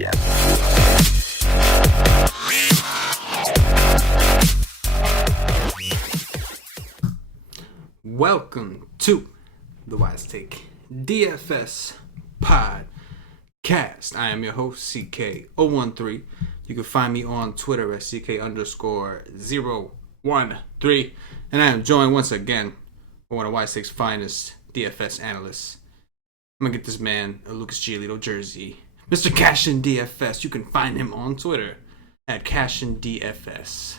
begin. Welcome to the Wise Take DFS podcast. I am your host, CK013. You can find me on Twitter at CK_013. And I am joined once again by one of Wise Take's finest DFS analysts. I'm going to get this man a Lucas Giolito jersey. Mr. CashinDFS. You can find him on Twitter at CashinDFS.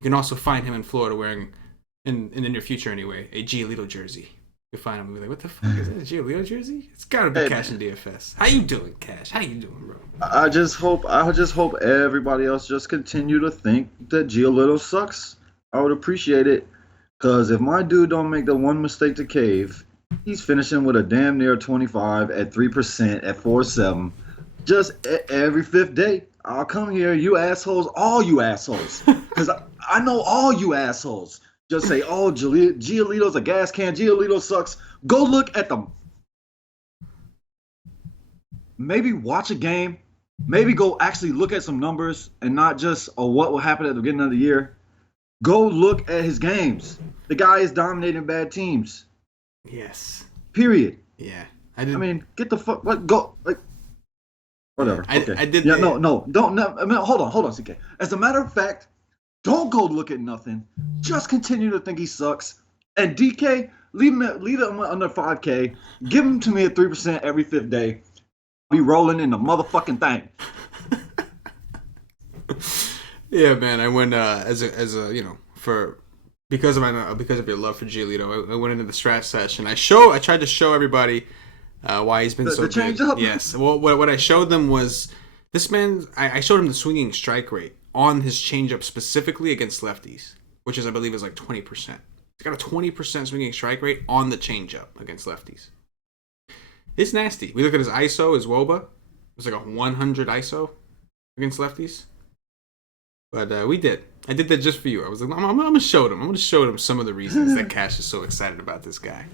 You can also find him in Florida wearing, in the near future anyway, a Giolito jersey. You find him and be like, what the fuck is that, a Giolito jersey? It's got to be CashinDFS. How you doing, Cash? How you doing, bro? I just hope everybody else just continue to think that Giolito sucks. I would appreciate it, because if my dude don't make the one mistake to cave, he's finishing with a damn near 25 at 3% at 4.7. Just every fifth day, I'll come here, you assholes, all you assholes, because I know all you assholes. Just say, oh, Giolito's a gas can. Giolito sucks. Go look at them. Maybe watch a game. Maybe go actually look at some numbers and not just what will happen at the beginning of the year. Go look at his games. The guy is dominating bad teams. Yes. Period. Yeah. I mean, get the fuck. Go. Like, whatever. Okay. I did. Yeah. No. Don't. No, I mean, hold on, CK. As a matter of fact, don't go look at nothing. Just continue to think he sucks. And DK, leave him under 5K. Give him to me at 3% every fifth day. I'll be rolling in the motherfucking thing. Yeah, man. I went because of your love for Giolito, I went into the strat session. I tried to show everybody why he's been so good. Change up. Yes. Well, what I showed them was this man. I showed him the swinging strike rate on his changeup specifically against lefties, which I believe is like 20%. He's got a 20% swinging strike rate on the changeup against lefties. It's nasty. We look at his ISO, his WOBA. It's like a 100 ISO against lefties. But we did. I did that just for you. I was like, I'm going to show them. I'm going to show them some of the reasons that Cash is so excited about this guy.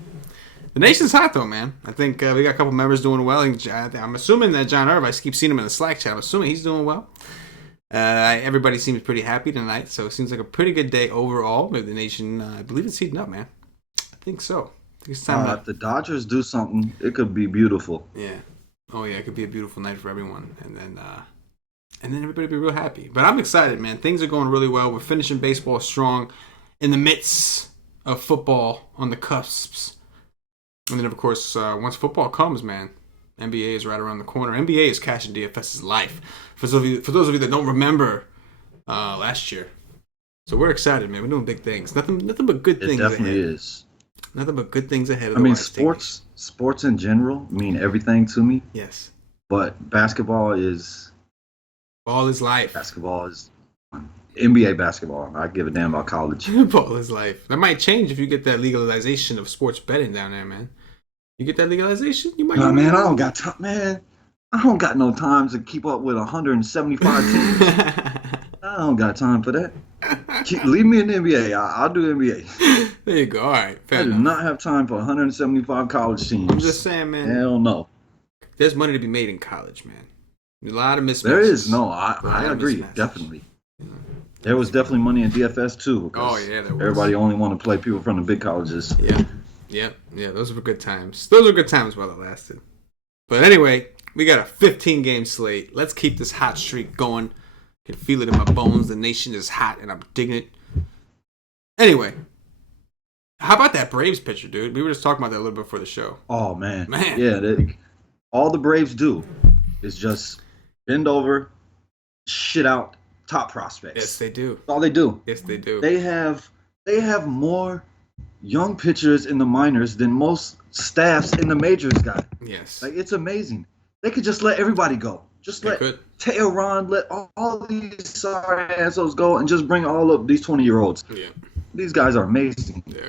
The nation's hot, though, man. I think we got a couple members doing well. I'm assuming that John Irv, I keep seeing him in the Slack chat. I'm assuming he's doing well. Everybody seems pretty happy tonight, so it seems like a pretty good day overall. Maybe the nation, I believe it's heating up, man. I think so. I think it's time if the Dodgers do something, it could be beautiful. Yeah. Oh, yeah, it could be a beautiful night for everyone. And then everybody will be real happy. But I'm excited, man. Things are going really well. We're finishing baseball strong in the midst of football on the cusps. And then, of course, once football comes, man, NBA is right around the corner. NBA is CashinDFS's life. For those of you that don't remember last year. So we're excited, man. We're doing big things. Nothing but good things ahead. It definitely is. Nothing but good things ahead. Sports in general mean everything to me. Yes. But basketball is... Ball is life. Basketball is... NBA basketball. I give a damn about college. Ball is life. That might change if you get that legalization of sports betting down there, man. You get that legalization, you might. No, man, I don't got time, man. I don't got no time to keep up with 175 teams. I don't got time for that. Leave me in the NBA. I'll do NBA. There you go. All right, fair enough. I do not have time for 175 college teams. I'm just saying, man. Hell no. There's money to be made in college, man. A lot of mismatches. There is. No, I agree. Definitely. There was definitely money in DFS too. Oh yeah, there was. Everybody only want to play people from the big colleges. Yeah. Those were good times. Those were good times while it lasted. But anyway, we got a 15-game slate. Let's keep this hot streak going. I can feel it in my bones. The nation is hot, and I'm digging it. Anyway, how about that Braves pitcher, dude? We were just talking about that a little bit before the show. Oh man. Yeah, all the Braves do is just bend over, shit out top prospects. Yes, they do. That's all they do. Yes, they do. They have more young pitchers in the minors than most staffs in the majors got. Yes. Like, it's amazing. They could just let everybody go. Just let Teheran, let all these sorry assholes go and just bring all of these 20-year-olds. Yeah. These guys are amazing. They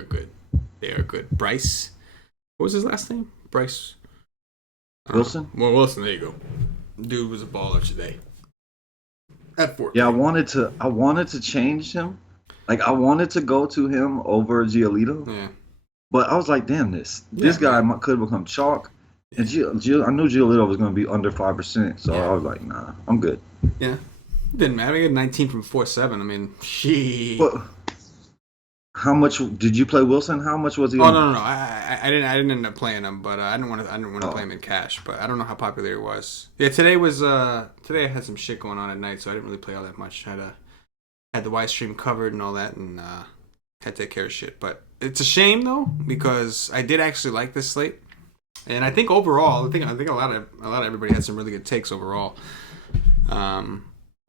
are good. Bryce. What was his last name? Bryce. Wilson? Well, Wilson, there you go. Dude was a baller today. At 14. Yeah, I wanted to change him. Like, I wanted to go to him over Giolito. Yeah. But I was like, damn, this guy could become chalk. And I knew Giolito was going to be under 5%, so I was like, nah, I'm good. Yeah. Didn't matter. I got 19 from 4-7. I mean, Well, how much did you play Wilson? How much was he? Oh no. I didn't end up playing him, but I didn't want to play him in cash. But I don't know how popular he was. Yeah, today I had some shit going on at night, so I didn't really play all that much. Had the Y stream covered and all that, and had to take care of shit. But it's a shame though, because I did actually like this slate, and I think overall, I think a lot of everybody had some really good takes overall.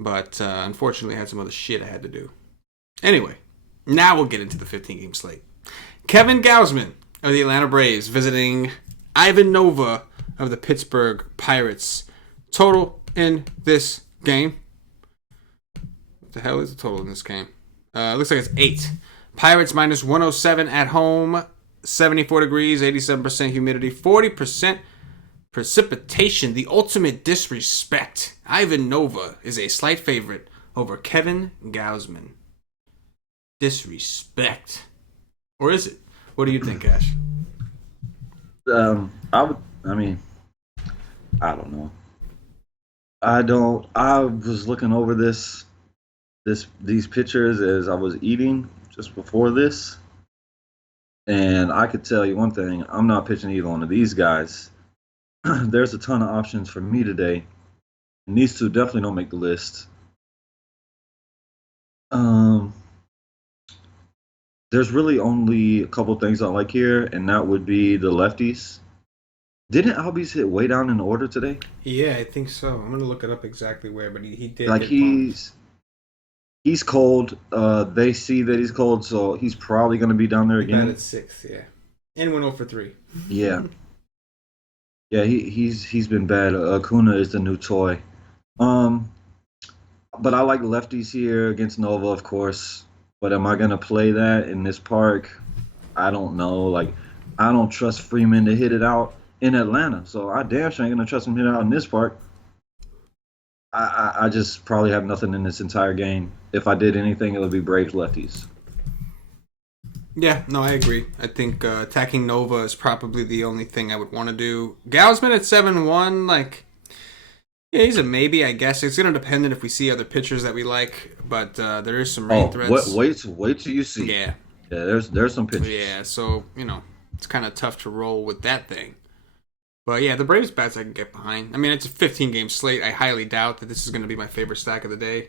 But unfortunately, I had some other shit I had to do. Anyway, now we'll get into the 15-game slate. Kevin Gausman of the Atlanta Braves visiting Ivan Nova of the Pittsburgh Pirates. Total in this game. What the hell is the total in this game? Looks like it's 8. Pirates minus 107 at home. 74 degrees, 87% humidity, 40% precipitation. The ultimate disrespect. Ivan Nova is a slight favorite over Kevin Gausman. Disrespect. Or is it? What do you think, Ash? I don't know. I was looking over these pictures as I was eating just before this, and I could tell you one thing: I'm not pitching either one of these guys. There's a ton of options for me today, and these two definitely don't make the list. There's really only a couple things I like here, and that would be the lefties. Didn't Albies hit way down in the order today? Yeah, I think so. I'm gonna look it up exactly where, but he did. Like he's cold. They see that he's cold, so he's probably gonna be down there again. At 6, yeah, and went 0 for 3. Yeah, yeah. He's been bad. Acuna is the new toy. But I like lefties here against Nova, of course. But am I gonna play that in this park? I don't know. Like, I don't trust Freeman to hit it out in Atlanta, so I damn sure ain't gonna trust him to hit it out in this park. I just probably have nothing in this entire game. If I did anything, it would be Braves lefties. Yeah, no, I agree. I think attacking Nova is probably the only thing I would want to do. Gausman at 7-1, like, yeah, he's a maybe, I guess. It's going to depend on if we see other pitchers that we like, but there is some rain threats. Wait till you see. Yeah. Yeah, there's some pitchers. Yeah, so, it's kind of tough to roll with that thing. But yeah, the Braves bats I can get behind. I mean, it's a 15-game slate. I highly doubt that this is going to be my favorite stack of the day,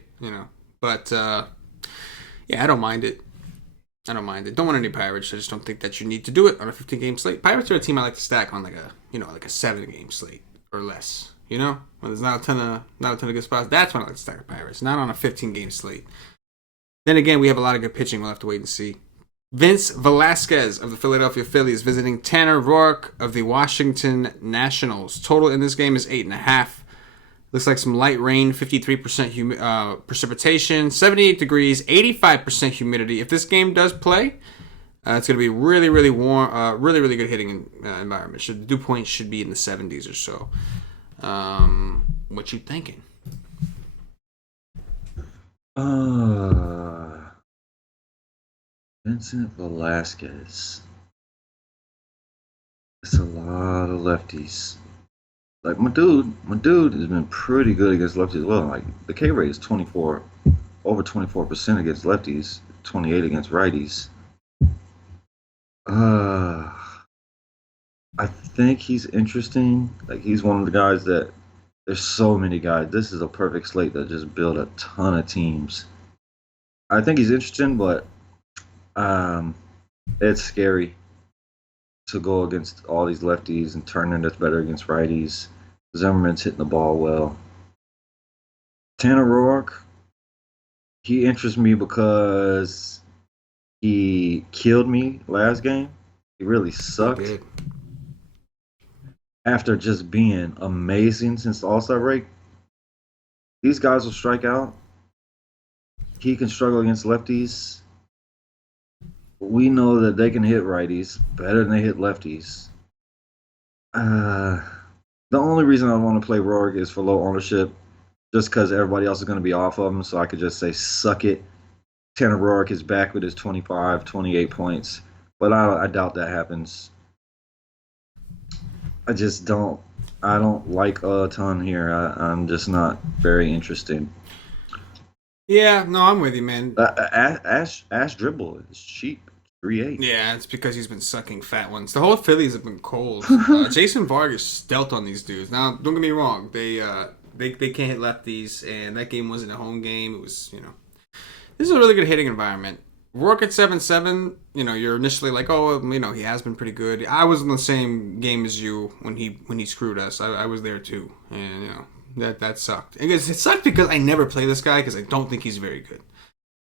But, yeah, I don't mind it. Don't want any Pirates. I just don't think that you need to do it on a 15-game slate. Pirates are a team I like to stack on like a 7-game slate or less. When there's not a ton of good spots, that's when I like to stack the Pirates, not on a 15-game slate. Then again, we have a lot of good pitching. We'll have to wait and see. Vince Velasquez of the Philadelphia Phillies visiting Tanner Roark of the Washington Nationals. Total in this game is 8.5. Looks like some light rain, 53% precipitation, 78 degrees, 85% humidity. If this game does play, it's going to be really, really warm, really, really good hitting environment. The dew point should be in the 70s or so. What you thinking? Vincent Velasquez. It's a lot of lefties. Like my dude has been pretty good against lefties as well. Like the K rate is 24, over 24% against lefties, 28 against righties. I think he's interesting. Like he's one of the guys that there's so many guys. This is a perfect slate that just build a ton of teams. I think he's interesting, but it's scary to go against all these lefties, and Turner that's better against righties. Zimmerman's hitting the ball well. Tanner Roark, he interests me because he killed me last game. He really sucked. After just being amazing since the All-Star break. These guys will strike out. He can struggle against lefties. We know that they can hit righties better than they hit lefties. The only reason I want to play Roark is for low ownership, just because everybody else is going to be off of him, so I could just say, suck it. Tanner Roark is back with his 25, 28 points, but I doubt that happens. I just don't. I don't like a ton here. I'm just not very interested. Yeah, no, I'm with you, man. Ash dribble is cheap, 3.8. Yeah, it's because he's been sucking fat ones. The whole Phillies have been cold. Jason Vargas dealt on these dudes. Now, don't get me wrong, they can't hit lefties, and that game wasn't a home game. It was, this is a really good hitting environment. Rourke at 7-7, you're initially like, oh, he has been pretty good. I was in the same game as you when he screwed us. I was there too, and that sucked. And it sucked because I never play this guy because I don't think he's very good.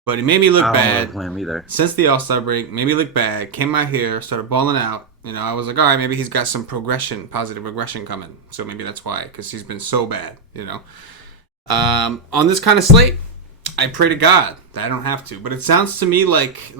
But it made me look bad. I don't play him either. Since the All-Star break, made me look bad. Came out here, started balling out. I was like, all right, maybe he's got some positive regression coming. So maybe that's why, because he's been so bad. On this kind of slate, I pray to God that I don't have to. But it sounds to me like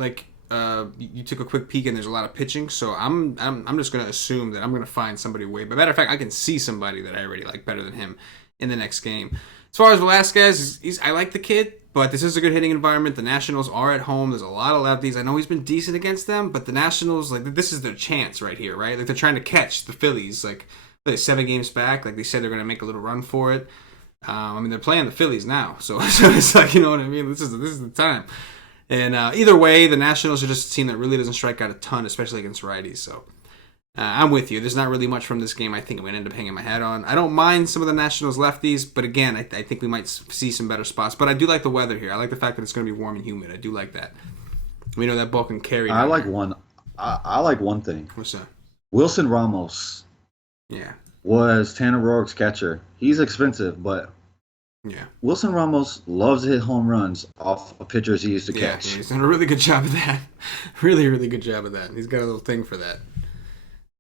you took a quick peek and there's a lot of pitching. So I'm just gonna assume that I'm gonna find somebody way. But matter of fact, I can see somebody that I already like better than him in the next game. As far as Velasquez, I like the kid, but this is a good hitting environment. The Nationals are at home. There's a lot of lefties. I know he's been decent against them, but the Nationals, this is their chance right here, right? They're trying to catch the Phillies. They're 7 games back. They said they're going to make a little run for it. They're playing the Phillies now, so it's like, you know what I mean? This is the time. And either way, the Nationals are just a team that really doesn't strike out a ton, especially against righties, so... I'm with you. There's not really much from this game I think I'm going to end up hanging my hat on. I don't mind some of the Nationals lefties, but again, I think we might see some better spots. But I do like the weather here. I like the fact that it's going to be warm and humid. I do like that. We know that ball can carry. I like one. I like one thing. What's that? Wilson Ramos. Yeah. Was Tanner Roark's catcher. He's expensive, but yeah, Wilson Ramos loves to hit home runs off of pitchers he used to catch. Yeah, he's done a really good job of that. Really, really good job of that. He's got a little thing for that.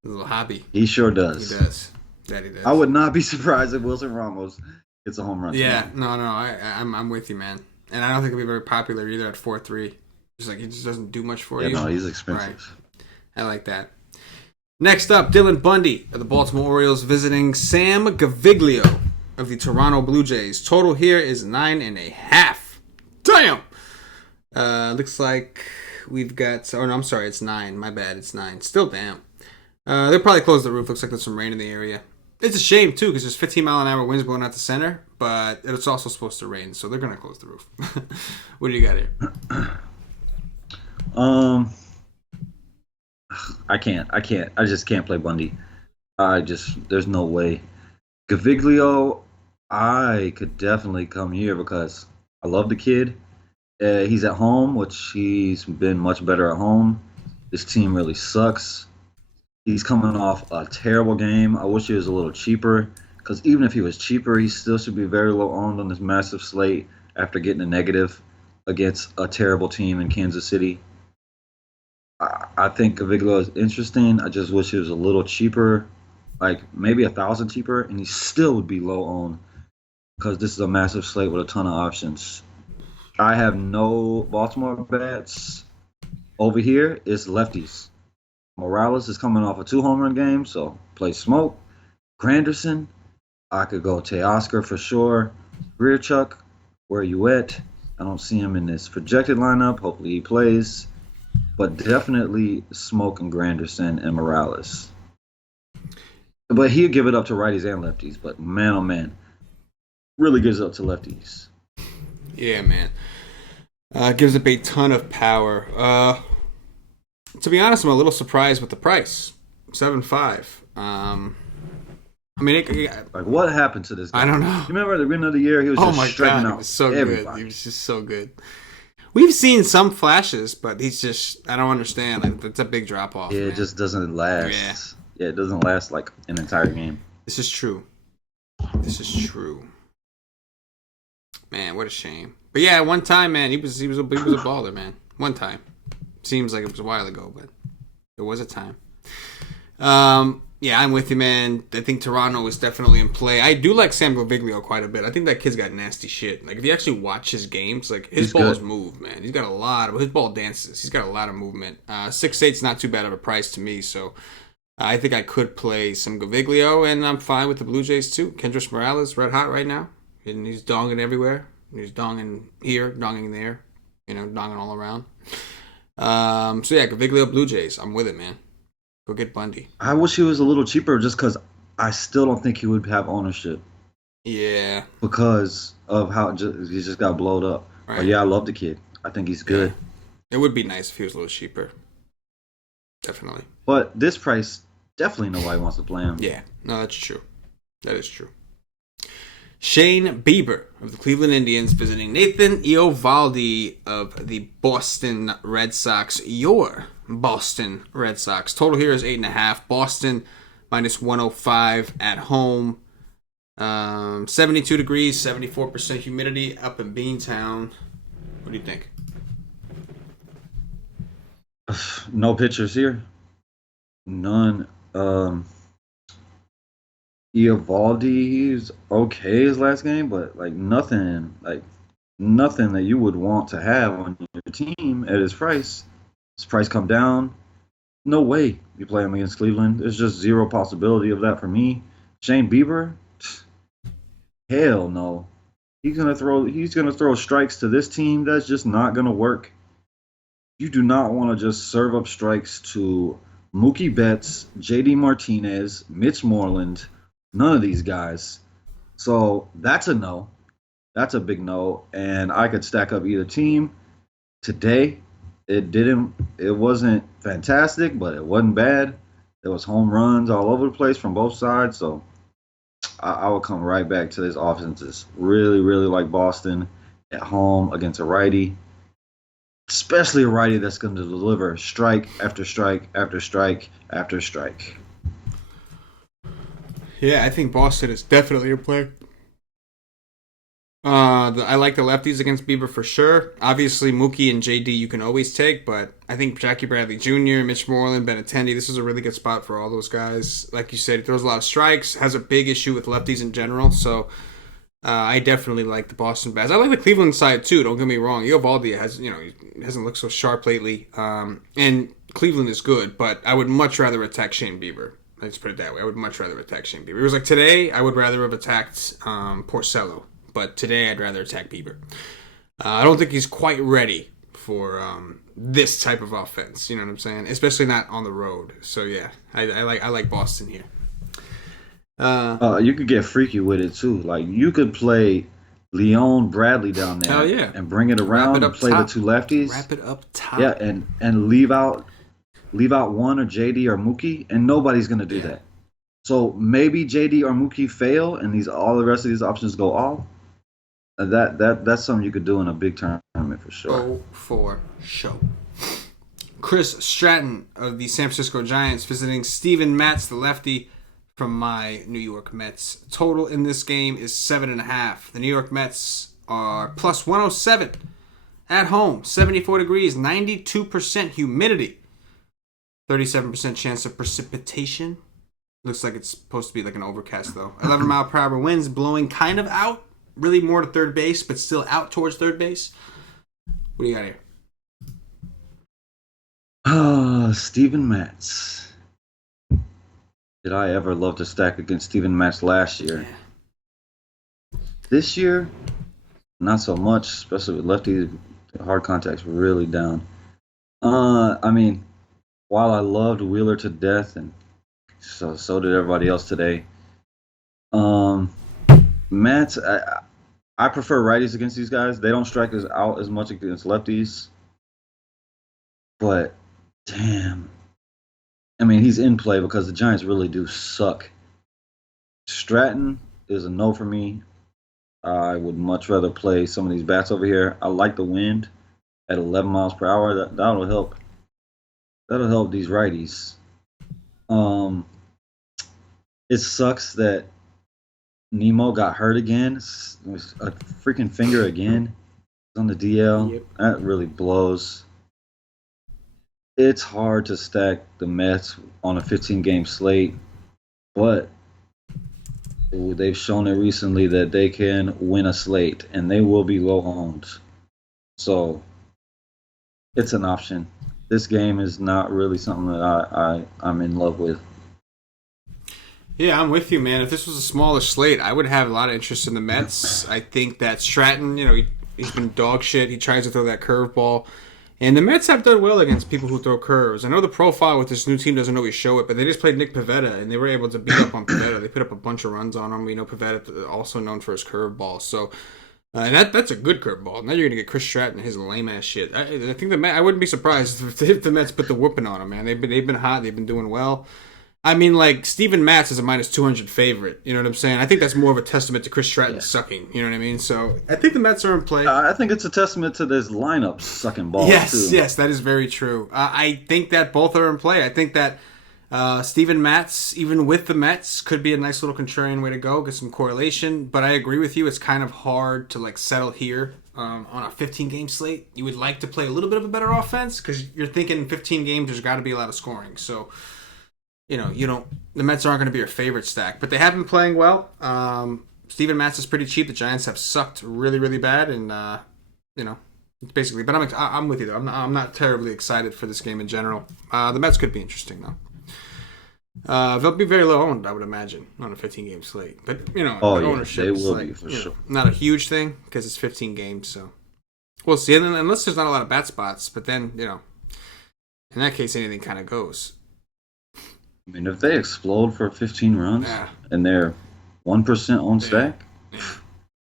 A little hobby. He sure does. He does. That he does. I would not be surprised if Wilson Ramos gets a home run. Yeah, tonight. No, I'm with you, man. And I don't think he'll be very popular either at 4-3. He just doesn't do much for you. No, he's expensive. Right. I like that. Next up, Dylan Bundy of the Baltimore Orioles visiting Sam Gaviglio of the Toronto Blue Jays. Total here is 9.5. Damn. Looks like we've got. Oh no, I'm sorry, it's 9. My bad, it's 9. Still damn. They'll probably close the roof. Looks like there's some rain in the area. It's a shame, too, because there's 15-mile-an-hour winds blowing out the center, but it's also supposed to rain, so they're going to close the roof. What do you got here? I can't. I just can't play Bundy. There's no way. Gaviglio, I could definitely come here because I love the kid. He's at home, which he's been much better at home. This team really sucks. He's coming off a terrible game. I wish he was a little cheaper, because even if he was cheaper, he still should be very low owned on this massive slate after getting a negative against a terrible team in Kansas City. I think Gaviglio is interesting. I just wish he was a little cheaper, like maybe 1,000 cheaper, and he still would be low owned because this is a massive slate with a ton of options. I have no Baltimore bets. Over here is lefties. Morales is coming off a 2-home-run game, so play smoke. Granderson, I could go Teoscar for sure. Griachuk, where you at? I don't see him in this projected lineup. Hopefully he plays. But definitely smoke and Granderson and Morales. But he'll give it up to righties and lefties. But man, oh man, really gives it up to lefties. Yeah, man. Gives up a ton of power. To be honest, I'm a little surprised with the price. 7.5. Like, what happened to this guy? I don't know. You remember at the beginning of the year, he was just striking out. He was so everybody. Good. He was just so good. We've seen some flashes, but he's just, I don't understand. It's a big drop off. Yeah, man. It just doesn't last. Yeah, it doesn't last like an entire game. This is true. Man, what a shame. But yeah, one time, man, he was a baller, man. One time. Seems like it was a while ago, but there was a time. Yeah, I'm with you, man. I think Toronto is definitely in play. I do like Sam Gaviglio quite a bit. I think that kid's got nasty shit. Like, if you actually watch his games, like, his balls move, man. He's got his ball dances. He's got a lot of movement. 6.8's not too bad of a price to me, so I think I could play some Gaviglio, and I'm fine with the Blue Jays, too. Kendrys Morales, red hot right now, and he's donging everywhere. He's donging here, donging there, donging all around. So yeah, Gaviglio, Blue Jays. I'm with it, man. Go get Bundy. I wish he was a little cheaper just because I still don't think he would have ownership. Yeah. Because of how he just got blowed up. Right. But yeah, I love the kid. I think he's good. Yeah. It would be nice if he was a little cheaper. Definitely. But this price, definitely nobody wants to play him. Yeah. No, that's true. That is true. Shane Bieber of the Cleveland Indians visiting Nathan Eovaldi of the Boston Red Sox. Your Boston Red Sox. Total here is 8.5. Boston minus 105 at home. 72 degrees, 74% humidity up in Beantown. What do you think? No pitchers here. None. Eovaldi, he's okay his last game, but nothing that you would want to have on your team at his price. His price come down. No way you play him against Cleveland. There's just zero possibility of that for me. Shane Bieber, hell no. He's gonna throw strikes to this team. That's just not gonna work. You do not want to just serve up strikes to Mookie Betts, JD Martinez, Mitch Moreland. None of these guys. So that's a no. That's a big no. And I could stack up either team. Today, it wasn't fantastic, but it wasn't bad. There was home runs all over the place from both sides. So I will come right back to this offense. Really, really like Boston at home against a righty. Especially a righty that's going to deliver strike after strike after strike after strike. Yeah, I think Boston is definitely a play. I like the lefties against Bieber for sure. Obviously, Mookie and JD you can always take, but I think Jackie Bradley Jr., Mitch Moreland, Benintendi, this is a really good spot for all those guys. Like you said, he throws a lot of strikes, has a big issue with lefties in general, so I definitely like the Boston Bats. I like the Cleveland side too, don't get me wrong. Eovaldi hasn't looked so sharp lately, and Cleveland is good, but I would much rather attack Shane Bieber. Let's put it that way. I would much rather attack Shane Bieber. It was like today, I would rather have attacked Porcello. But today, I'd rather attack Bieber. I don't think he's quite ready for this type of offense. You know what I'm saying? Especially not on the road. So, yeah, I like Boston here. You could get freaky with it, too. Like, you could play Leon Bradley down there. Hell yeah. And bring it around and play top. The two lefties. Wrap it up top. Yeah, and leave out one or JD or Mookie, and nobody's going to do that. So maybe JD or Mookie fail, and all the rest of these options go off. That's something you could do in a big tournament for sure. Oh, for sure. Chris Stratton of the San Francisco Giants visiting Steven Matz, the lefty from my New York Mets. Total in this game is 7.5. The New York Mets are plus 107 at home, 74 degrees, 92% humidity. 37% chance of precipitation. Looks like it's supposed to be like an overcast, though. 11 mile per hour winds blowing kind of out. Really more to third base, but still out towards third base. What do you got here? Steven Matz. Did I ever love to stack against Steven Matz last year? Yeah. This year, not so much, especially with lefties. Hard contacts really down. I mean, while I loved Wheeler to death, and so did everybody else today. Matz, I prefer righties against these guys. They don't strike us out as much against lefties. But, damn. I mean, he's in play because the Giants really do suck. Stratton is a no for me. I would much rather play some of these bats over here. I like the wind at 11 miles per hour. That'll help. That'll help these righties. It sucks that Nemo got hurt again. It was a freaking finger again. It's on the DL. Yep. That really blows. It's hard to stack the Mets on a 15-game slate, but they've shown it recently that they can win a slate, and they will be low-owned. So it's an option. This game is not really something that I'm in love with. Yeah, I'm with you, man. If this was a smaller slate, I would have a lot of interest in the Mets. I think that Stratton, he's been dog shit. He tries to throw that curveball. And the Mets have done well against people who throw curves. I know the profile with this new team doesn't always show it, but they just played Nick Pivetta, and they were able to beat up on Pivetta. They put up a bunch of runs on him. We know Pivetta also known for his curveball. So and that's a good curveball. Now you're going to get Chris Stratton and his lame-ass shit. I think the Mets, I wouldn't be surprised if the Mets put the whooping on him, man. They've been hot. They've been doing well. I mean, like, Steven Matz is a minus 200 favorite. You know what I'm saying? I think that's more of a testament to Chris Stratton sucking. You know what I mean? So I think the Mets are in play. I think it's a testament to this lineup sucking balls, too. Yes, that is very true. I think that both are in play. I think that Steven Matz, even with the Mets, could be a nice little contrarian way to go, get some correlation. But I agree with you. It's kind of hard to, like, settle here on a 15-game slate. You would like to play a little bit of a better offense because you're thinking 15 games, there's got to be a lot of scoring. So the Mets aren't going to be your favorite stack, but they have been playing well. Steven Matz is pretty cheap. The Giants have sucked really, really bad, and basically. But I'm with you though. I'm not terribly excited for this game in general. The Mets could be interesting though. They'll be very low owned, I would imagine, on a 15-game slate. But ownership they will is be for sure. Not a huge thing because it's 15 games, so we'll see. And then, unless there's not a lot of bat spots, but then in that case, anything kind of goes. I mean, if they explode for 15 runs and they're 1% on stack.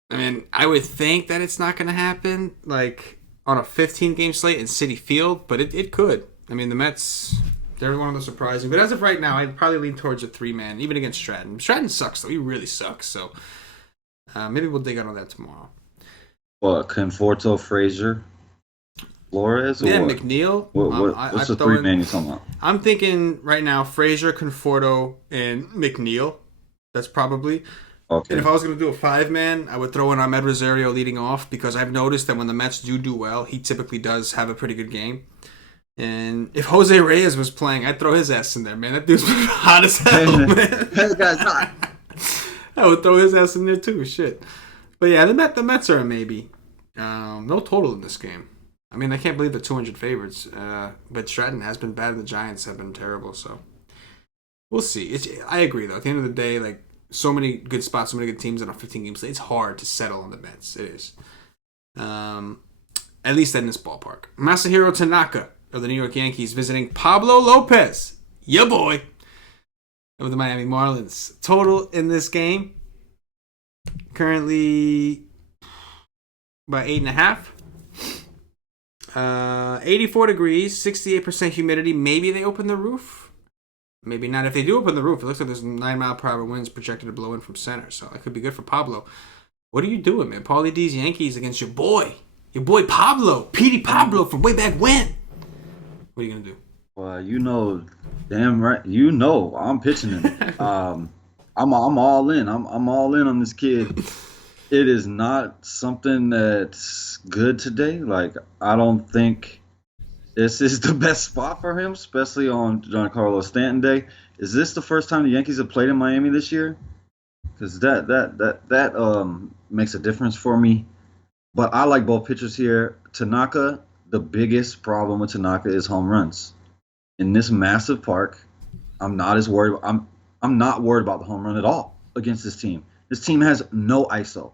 I mean, I would think that it's not going to happen, like, on a 15-game slate in Citi Field, but it could. I mean, the Mets, they're one of the surprising. But as of right now, I'd probably lean towards a 3-man, even against Stratton. Stratton sucks, though. He really sucks. So maybe we'll dig out on that tomorrow. What, Conforto, Frazier, Flores? Or yeah, what? McNeil. What's the 3-man you're talking about? I'm thinking right now Frazier, Conforto, and McNeil. That's probably. Okay. And if I was going to do a 5-man, I would throw in Ahmed Rosario leading off because I've noticed that when the Mets do well, he typically does have a pretty good game. And if Jose Reyes was playing, I'd throw his ass in there, man. That dude's hot as hell, man. That guy's hot. I would throw his ass in there too, shit. But yeah, the Mets are a maybe. No total in this game. I mean, I can't believe the 200 favorites. But Stratton has been bad and the Giants have been terrible, so we'll see. I agree, though. At the end of the day, like, so many good spots, so many good teams on a 15-game slate. It's hard to settle on the Mets. It is. At least in this ballpark. Masahiro Tanaka of the New York Yankees visiting Pablo Lopez. Yeah, boy. Of the Miami Marlins. Total in this game, currently about 8.5. 84 degrees, 68% humidity. Maybe they open the roof. Maybe not. If they do open the roof, it looks like there's 9-mile-per-hour winds projected to blow in from center. So that could be good for Pablo. What are you doing, man? Paulie D's Yankees against your boy Pablo. Petey Pablo from way back when. What are you going to do? Well, damn right. I'm pitching him. I'm all in. I'm all in on this kid. It is not something that's good today. Like, I don't think this is the best spot for him, especially on Giancarlo Stanton Day. Is this the first time the Yankees have played in Miami this year? Because that makes a difference for me. But I like both pitchers here. Tanaka, the biggest problem with Tanaka is home runs. In this massive park, I'm not worried about the home run at all against this team. This team has no ISO.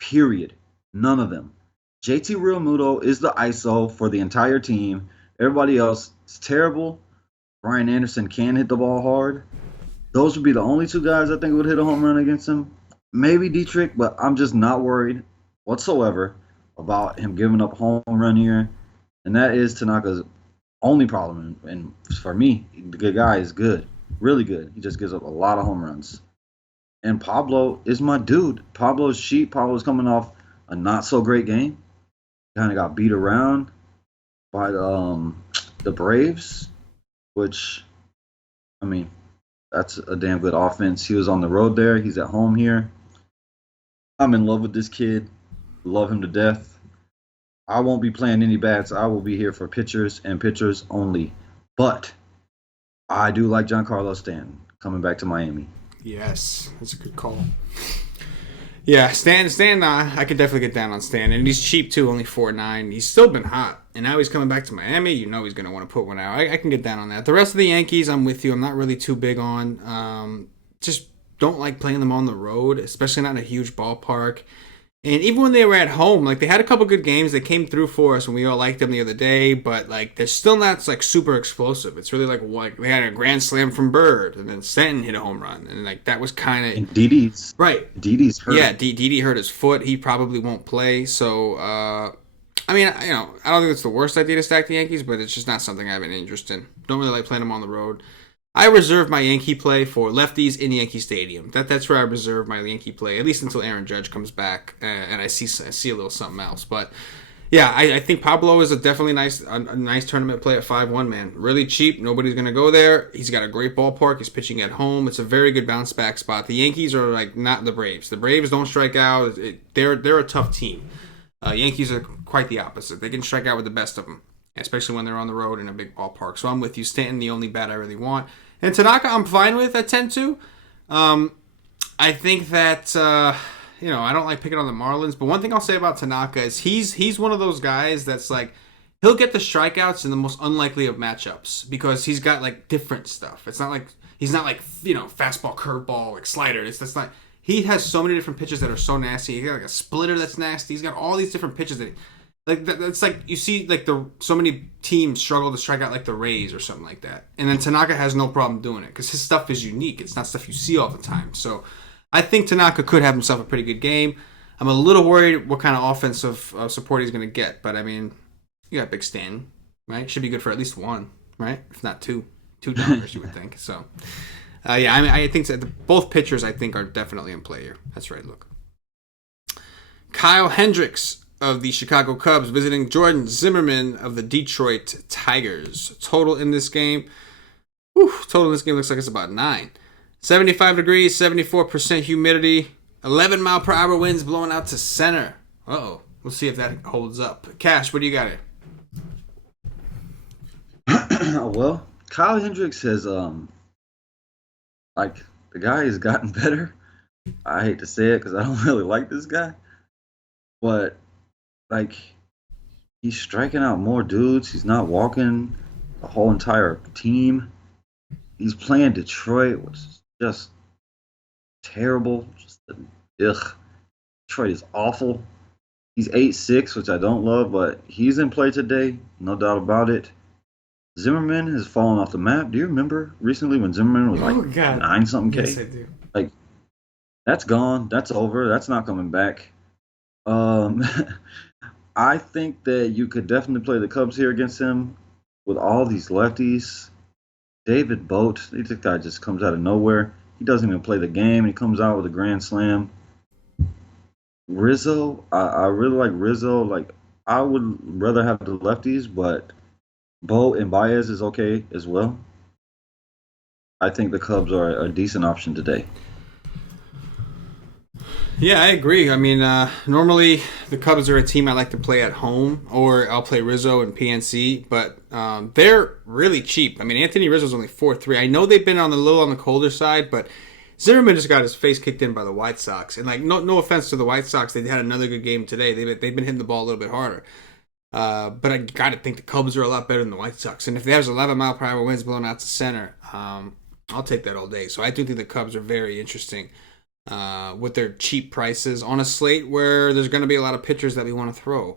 Period. None of them. JT Realmuto is the ISO for the entire team. Everybody else is terrible. Brian Anderson can hit the ball hard. Those would be the only two guys I think would hit a home run against him. Maybe Dietrich, but I'm just not worried whatsoever about him giving up home run here. And that is Tanaka's only problem. And for me, the guy is good. Really good. He just gives up a lot of home runs. And Pablo is my dude. Pablo's cheap. Pablo's coming off a not-so-great game. Kind of got beat around by the Braves, which, I mean, that's a damn good offense. He was on the road there. He's at home here. I'm in love with this kid. Love him to death. I won't be playing any bats. I will be here for pitchers and pitchers only. But I do like Giancarlo Stanton coming back to Miami. Yes, that's a good call. Yeah, Stan, I could definitely get down on Stan. And he's cheap, too, only 4.9. He's still been hot. And now he's coming back to Miami. You know he's going to want to put one out. I can get down on that. The rest of the Yankees, I'm with you. I'm not really too big on. Just don't like playing them on the road, especially not in a huge ballpark. And even when they were at home, like they had a couple good games. They came through for us, and we all liked them the other day. But like they're still not like super explosive. It's really like they had a grand slam from Bird, and then Stanton hit a home run, and like that was kind of. And Didi's Didi's hurt. Yeah, Didi hurt his foot. He probably won't play. So I mean, I don't think it's the worst idea to stack the Yankees, but it's just not something I have an interest in. Don't really like playing them on the road. I reserve my Yankee play for lefties in Yankee Stadium. That's where I reserve my Yankee play, at least until Aaron Judge comes back and I see a little something else. But yeah, I think Pablo is definitely a nice tournament play at 5-1, man. Really cheap. Nobody's gonna go there. He's got a great ballpark. He's pitching at home. It's a very good bounce back spot. The Yankees are like not the Braves. The Braves don't strike out. They're a tough team. Yankees are quite the opposite. They can strike out with the best of them, especially when they're on the road in a big ballpark. So I'm with you. Stanton, the only bat I really want. And Tanaka, I'm fine with at 10-2. I think that, I don't like picking on the Marlins. But one thing I'll say about Tanaka is he's one of those guys that's like, he'll get the strikeouts in the most unlikely of matchups because he's got like different stuff. It's not like, he's not like, fastball, curveball, like slider. That's not, he has so many different pitches that are so nasty. He's got like a splitter that's nasty. He's got all these different pitches that that's like you see like so many teams struggle to strike out like the Rays or something like that, and then Tanaka has no problem doing it because his stuff is unique. It's not stuff you see all the time. So I think Tanaka could have himself a pretty good game. I'm a little worried what kind of offensive support he's going to get, but I mean, you got Big Stan, right? Should be good for at least one, right? If not $2 you would think. So yeah, I mean, I think that both pitchers I think are definitely in play here. That's right. Look, Kyle Hendricks of the Chicago Cubs visiting Jordan Zimmerman of the Detroit Tigers. Total in this game looks like it's about 9. 75 degrees, 74% humidity, 11 mile per hour winds blowing out to center. Uh-oh. We'll see if that holds up. Cash, what do you got here? Well, Kyle Hendricks has, the guy has gotten better. I hate to say it because I don't really like this guy. But he's striking out more dudes. He's not walking the whole entire team. He's playing Detroit, which is just terrible. Detroit is awful. He's 8-6, which I don't love, but he's in play today, no doubt about it. Zimmerman has fallen off the map. Do you remember recently when Zimmerman was 9-something K? Yes, I do. That's gone. That's over. That's not coming back. I think that you could definitely play the Cubs here against him with all these lefties. David Boat, this guy just comes out of nowhere. He doesn't even play the game. He comes out with a grand slam. Rizzo, I really like Rizzo. I would rather have the lefties, but Boat and Baez is okay as well. I think the Cubs are a decent option today. Yeah, I agree. I mean, normally the Cubs are a team I like to play at home, or I'll play Rizzo and PNC, but they're really cheap. I mean, Anthony Rizzo's only 4.3. I know they've been on the colder side, but Zimmerman just got his face kicked in by the White Sox. And no offense to the White Sox, they had another good game today. They've been hitting the ball a little bit harder. But I got to think the Cubs are a lot better than the White Sox. And if there's 11 mile per hour winds blowing out to center, I'll take that all day. So I do think the Cubs are very interesting. With their cheap prices on a slate where there's going to be a lot of pitchers that we want to throw.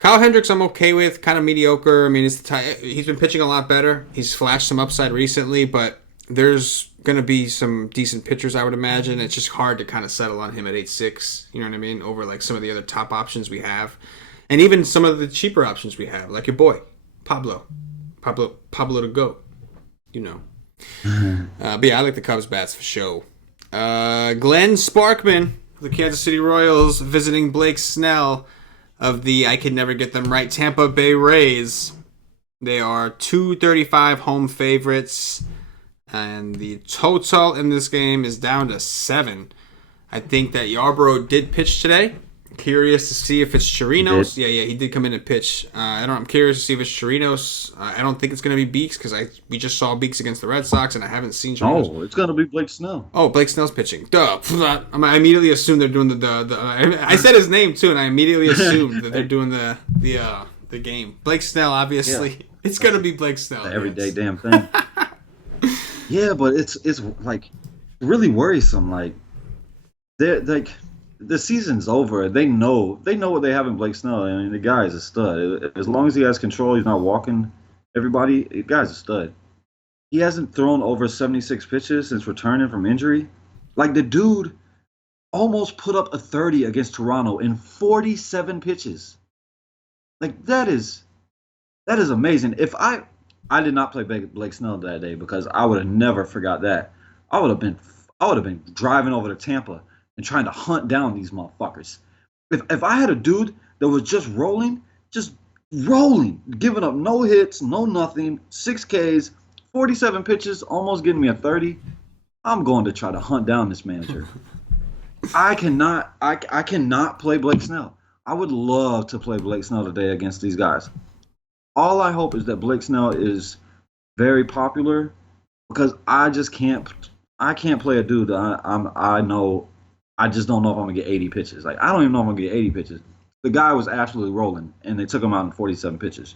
Kyle Hendricks I'm okay with, kind of mediocre. I mean, he's been pitching a lot better. He's flashed some upside recently, but there's going to be some decent pitchers, I would imagine. It's just hard to kind of settle on him at 8.6, you know what I mean, over like some of the other top options we have. And even some of the cheaper options we have, like your boy, Pablo to go, you know. But yeah, I like the Cubs bats for show. Glenn Sparkman, the Kansas City Royals, visiting Blake Snell of the I Can Never Get Them Right Tampa Bay Rays. They are 235 home favorites, and the total in this game is down to 7. I think that Yarbrough did pitch today. Curious to see if it's Chirinos. Yeah, he did come in and pitch. I'm curious to see if it's Chirinos. I don't think it's going to be Beeks because we just saw Beeks against the Red Sox, and I haven't seen Chirinos. Oh, it's going to be Blake Snell. Oh, Blake Snell's pitching. Duh. I immediately assumed they're doing I said his name too, and I immediately assumed that they're doing the game. Blake Snell, obviously. Yeah. It's going to be Blake Snell. The everyday damn thing. Yeah, but it's like really worrisome. Like they're like the season's over. They know what they have in Blake Snell. I mean, the guy is a stud. As long as he has control, he's not walking everybody. The guy's a stud. He hasn't thrown over 76 pitches since returning from injury. Like, the dude almost put up a 30 against Toronto in 47 pitches. Like, that is amazing. If I did not play Blake Snell that day because I would have never forgot that. I would have been driving over to Tampa and trying to hunt down these motherfuckers. If I had a dude that was just rolling, giving up no hits, no nothing, 6 Ks, 47 pitches, almost getting me a 30, I'm going to try to hunt down this manager. I cannot play Blake Snell. I would love to play Blake Snell today against these guys. All I hope is that Blake Snell is very popular, because I can't play a dude that I just don't know if I'm gonna get 80 pitches. Like, I don't even know if I'm gonna get 80 pitches. The guy was absolutely rolling, and they took him out in 47 pitches.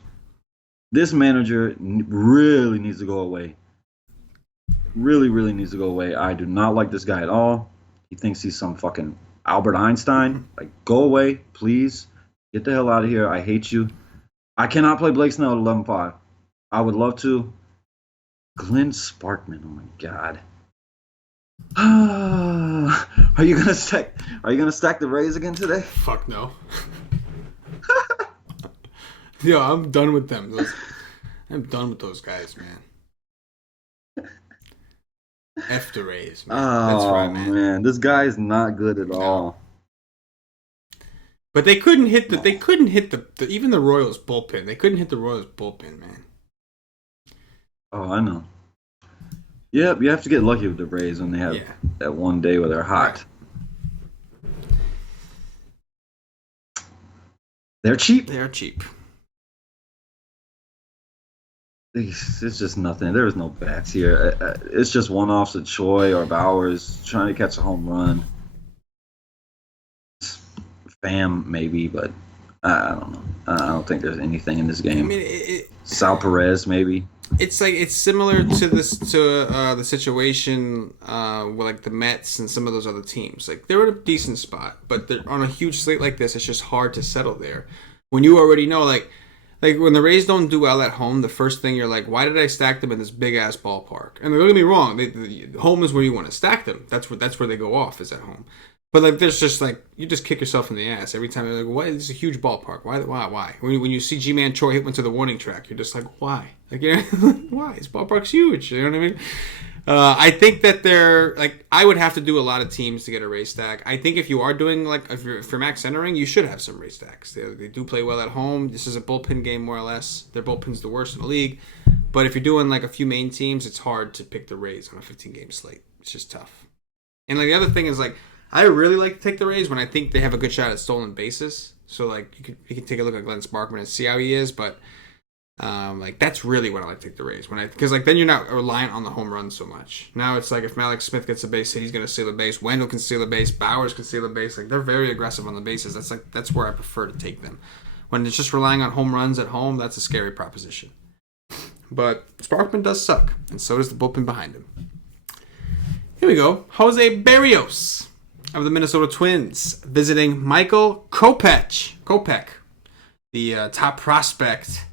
This manager really needs to go away. Really, really needs to go away. I do not like this guy at all. He thinks he's some fucking Albert Einstein. Like, go away, please. Get the hell out of here. I hate you. I cannot play Blake Snell at 11.5. I would love to. Glenn Sparkman. Oh my god. Are you gonna stack the Rays again today? Fuck no. Yo, I'm done with them. I'm done with those guys, man. F the Rays, man. That's right, man. This guy is not good at all. But they couldn't hit even the Royals bullpen. They couldn't hit the Royals bullpen, man. Oh, I know. Yep, you have to get lucky with the Rays when they have that one day where they're hot. Right. They're cheap. They are cheap. It's just nothing. There is no bats here. It's just one-offs of Choi or Bowers trying to catch a home run. Pham, maybe, but I don't know. I don't think there's anything in this game. I mean, Sal Perez, maybe. It's like it's similar to the situation with like the Mets and some of those other teams. Like, they're in a decent spot, but they're on a huge slate like this. It's just hard to settle there when you already know, like when the Rays don't do well at home. The first thing you're like, why did I stack them in this big ass ballpark? And don't get me wrong, the home is where you want to stack them. That's where they go off, is at home. But like, there's just like, you just kick yourself in the ass every time. You're like, why? This is a huge ballpark. Why? When you see G-Man Choi hit one to the warning track, you're just like, why? Like, you know, why? This ballpark's huge. You know what I mean? I think that they're like, I would have to do a lot of teams to get a Rays stack. I think if you are doing like, if you're max entering, you should have some Rays stacks. They do play well at home. This is a bullpen game, more or less. Their bullpen's the worst in the league. But if you're doing like a few main teams, it's hard to pick the Rays on a 15-game slate. It's just tough. And like, the other thing is, like, I really like to take the Rays when I think they have a good shot at stolen bases. So like, you can take a look at Glenn Sparkman and see how he is, but like, that's really when I like to take the Rays, because like, then you're not reliant on the home run so much. Now it's like, if Malik Smith gets a base hit, he's going to steal a base. Wendell can steal a base. Bowers can steal a base. Like, they're very aggressive on the bases. That's where I prefer to take them. When it's just relying on home runs at home, that's a scary proposition. But Sparkman does suck, and so does the bullpen behind him. Here we go. Jose Berrios of the Minnesota Twins visiting Michael Kopech, the top prospect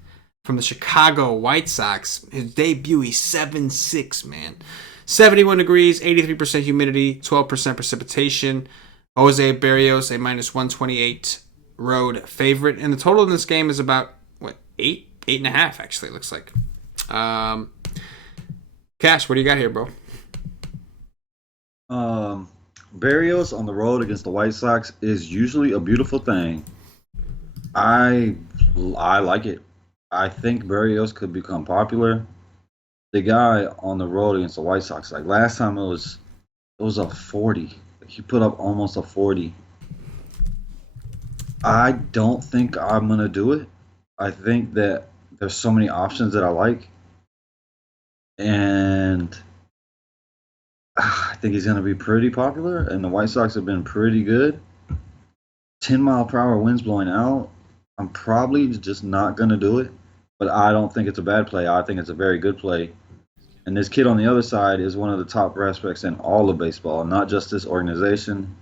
from the Chicago White Sox. His debut, he's 7'6", man. 71 degrees, 83% humidity, 12% precipitation. Jose Berrios, a -128 road favorite. And the total in this game is about, 8.5, actually, it looks like. Cash, what do you got here, bro? Berrios on the road against the White Sox is usually a beautiful thing. I like it. I think Berrios could become popular. The guy on the road against the White Sox, like last time it was a 40. He put up almost a 40. I don't think I'm gonna do it. I think that there's so many options that I like, and I think he's going to be pretty popular, and the White Sox have been pretty good. 10-mile-per-hour winds blowing out. I'm probably just not going to do it, but I don't think it's a bad play. I think it's a very good play. And this kid on the other side is one of the top prospects in all of baseball, not just this organization.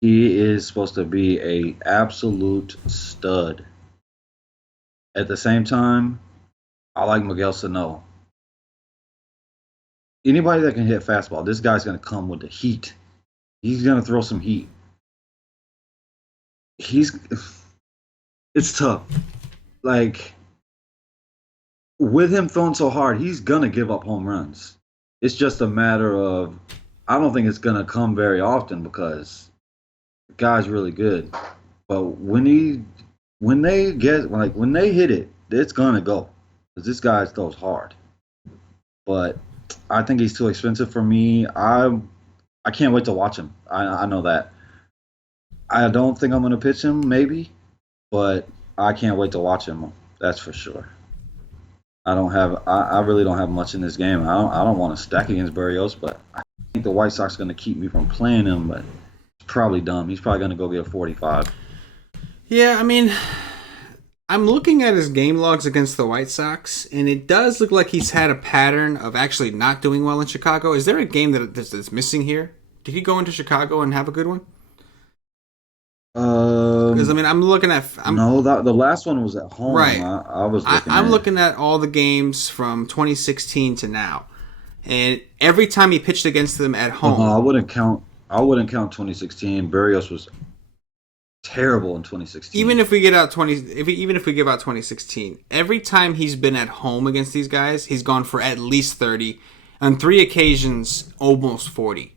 He is supposed to be a absolute stud. At the same time, I like Miguel Sano. Anybody that can hit fastball, this guy's going to come with the heat. He's going to throw some heat. It's tough. Like, with him throwing so hard, he's going to give up home runs. It's just a matter of, I don't think it's going to come very often because the guy's really good. But when they hit it, it's going to go. Because this guy throws hard. But I think he's too expensive for me. I can't wait to watch him. I know that. I don't think I'm going to pitch him, maybe. But I can't wait to watch him. That's for sure. I really don't have much in this game. I don't want to stack against Berrios, but I think the White Sox are going to keep me from playing him. But it's probably dumb. He's probably going to go get a 45. Yeah, I mean, I'm looking at his game logs against the White Sox, and it does look like he's had a pattern of actually not doing well in Chicago. Is there a game that's missing here? Did he go into Chicago and have a good one? Because I mean, I'm looking at no, the last one was at home. Right. I'm looking at all the games from 2016 to now, and every time he pitched against them at home, I wouldn't count 2016. Berrios was terrible in 2016. Even if we give out 2016, every time he's been at home against these guys, he's gone for at least 30. On 3 occasions, almost 40.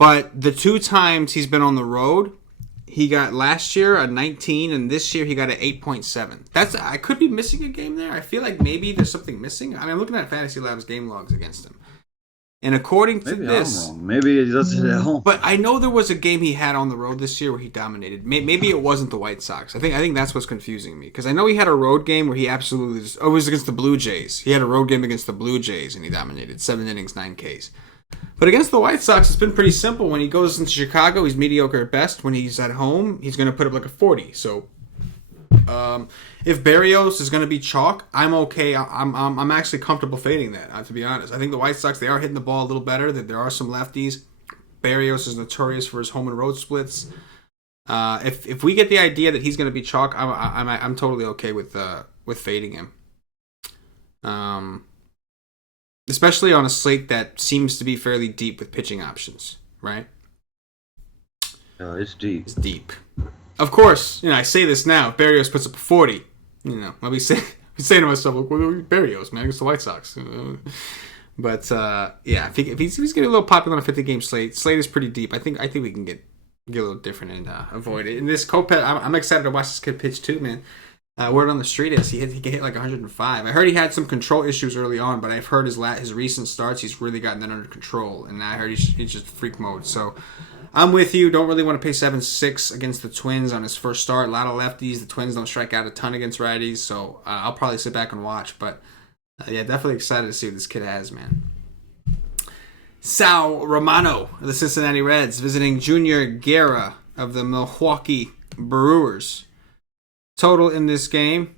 But the 2 times he's been on the road, he got last year a 19, and this year he got an 8.7. I could be missing a game there. I feel like maybe there's something missing. I mean, I'm looking at Fantasy Lab's game logs against him. And according to this... Maybe he does it at home. But I know there was a game he had on the road this year where he dominated. Maybe it wasn't the White Sox. I think that's what's confusing me. Because I know he had a road game where he absolutely... it was against the Blue Jays. He had a road game against the Blue Jays, and he dominated. 7 innings, 9 Ks. But against the White Sox, it's been pretty simple. When he goes into Chicago, he's mediocre at best. When he's at home, he's going to put up like a 40. So... if Berrios is going to be chalk, I'm okay. I'm actually comfortable fading that, to be honest. I think the White Sox, they are hitting the ball a little better. That there are some lefties. Berrios is notorious for his home and road splits. If we get the idea that he's going to be chalk, I'm totally okay with fading him. Especially on a slate that seems to be fairly deep with pitching options, right? It's deep. It's deep. Of course, I say this now. Berrios puts up a 40. I'll be saying to myself, "Look, Berrios, man, against the White Sox." But yeah, if he's getting a little popular on a 50-game slate is pretty deep. I think we can get a little different and avoid it. And this Kopech, I'm excited to watch this kid pitch too, man. Word on the street is he can hit like 105. I heard he had some control issues early on, but I've heard his recent starts, he's really gotten that under control. And I heard he's just freak mode. So I'm with you. Don't really want to pay 7-6 against the Twins on his first start. A lot of lefties. The Twins don't strike out a ton against righties, so I'll probably sit back and watch. But yeah, definitely excited to see what this kid has, man. Sal Romano of the Cincinnati Reds visiting Junior Guerra of the Milwaukee Brewers. Total in this game,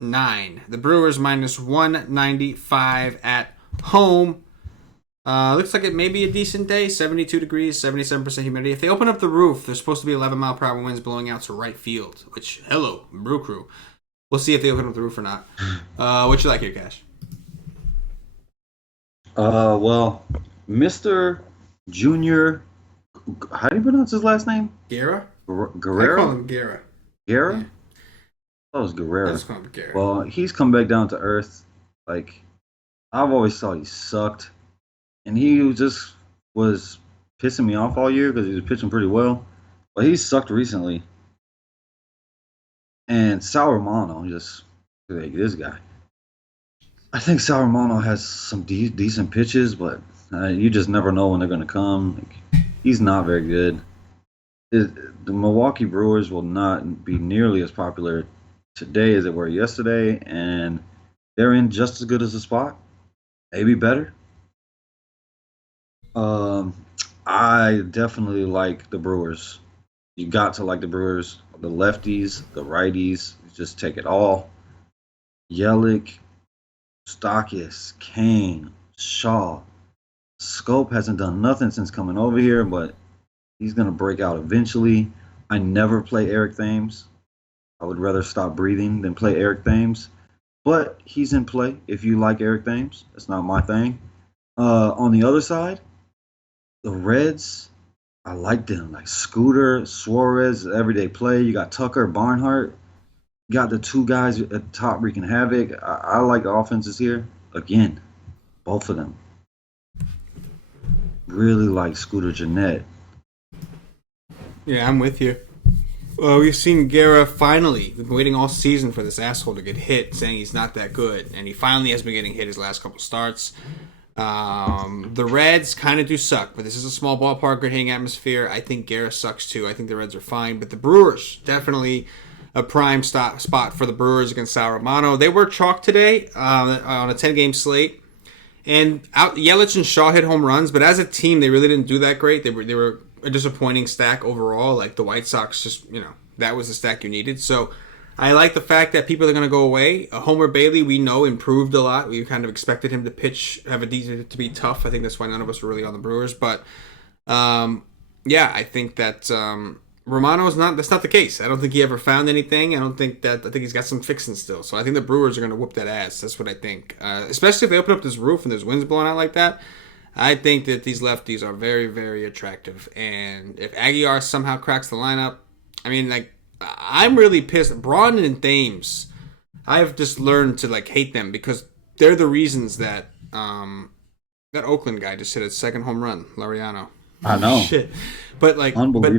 9. The Brewers minus 195 at home. Looks like it may be a decent day. 72 degrees, 77% humidity. If they open up the roof, there's supposed to be 11-mile-per-hour winds blowing out to right field. Which, hello, Brew Crew. We'll see if they open up the roof or not. What you like here, Cash? Well, Mr. Junior, how do you pronounce his last name? Guerra? Guerrero? I call him Guerra. Guerra? Yeah. That was Guerrero. I just call him Guerra. Well, he's come back down to earth. Like, I've always thought he sucked. And he just was pissing me off all year because he was pitching pretty well. But he sucked recently. And Sal Romano, just like this guy. I think Sal Romano has some decent pitches, but you just never know when they're going to come. Like, he's not very good. The Milwaukee Brewers will not be nearly as popular today as they were yesterday, and they're in just as good as a spot, maybe better. I definitely like the Brewers. You got to like the Brewers. The lefties, the righties, just take it all. Yelich, Stockis, Kane, Shaw. Scope hasn't done nothing since coming over here, but He's going to break out eventually. I never play Eric Thames. I would rather stop breathing than play Eric Thames. But he's in play if you like Eric Thames. That's not my thing. On the other side, the Reds, I like them. Like Scooter, Suarez, everyday play. You got Tucker, Barnhart. You got the two guys at the top wreaking havoc. I like the offenses here. Again, both of them. Really like Scooter Jeanette. Yeah, I'm with you. We've seen Guerra finally. We've been waiting all season for this asshole to get hit, saying he's not that good. And he finally has been getting hit his last couple starts. The Reds kind of do suck, but this is a small ballpark, good hitting atmosphere. I think Guerra sucks too. I think the Reds are fine. But the Brewers, definitely a prime spot for the Brewers against Sal Romano. They were chalk today on a 10-game slate. And Yelich and Shaw hit home runs, but as a team, they really didn't do that great. They were a disappointing stack overall. Like the White Sox, just that was the stack you needed. So I like the fact that people are going to go away. Homer Bailey, we know, improved a lot. We kind of expected him to pitch, to be tough. I think that's why none of us were really on the Brewers. But yeah, I think that Romano that's not the case. I don't think he ever found anything. I think he's got some fixing still. So I think the Brewers are going to whoop that ass. That's what I think. Especially if they open up this roof and there's winds blowing out like that. I think that these lefties are very, very attractive. And if Aguilar somehow cracks the lineup, I mean, like, I'm really pissed. Braun and Thames, I've just learned to like hate them because they're the reasons that that Oakland guy just hit a second home run, Laureano. I know. Shit. But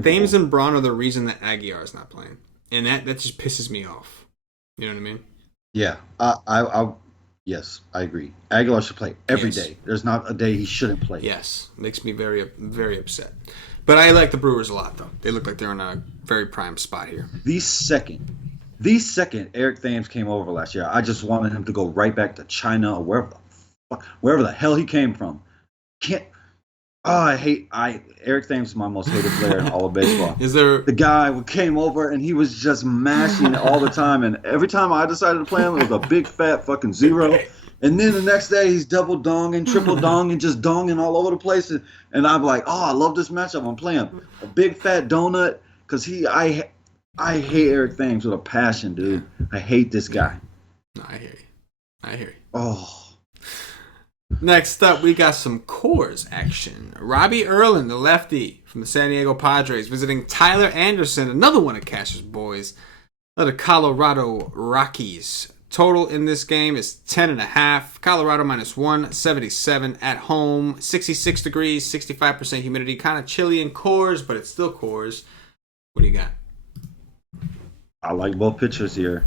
Thames and Braun are the reason that Aguilar is not playing, and that just pisses me off. You know what I mean? Yeah, yes, I agree. Aguilar should play every day. There's not a day he shouldn't play. Yes, makes me very, very upset. But I like the Brewers a lot, though. They look like they're in a very prime spot here. The second Eric Thames came over last year, I just wanted him to go right back to China or wherever the hell he came from. Eric Thames is my most hated player in all of baseball. The guy who came over and he was just mashing all the time, and every time I decided to play him, it was a big fat fucking zero. And then the next day he's double donging, triple donging, just donging all over the place. And I'm like, oh, I love this matchup. I'm playing a big fat donut because I hate Eric Thames with a passion, dude. I hate this guy. No, I hear you. Oh. Next up, we got some Coors action. Robbie Erlin, the lefty from the San Diego Padres, visiting Tyler Anderson, another one of Cash's boys, of the Colorado Rockies. Total in this game is 10.5. Colorado minus 177 at home. 66 degrees, 65% humidity. Kind of chilly in Coors, but it's still Coors. What do you got? I like both pitchers here.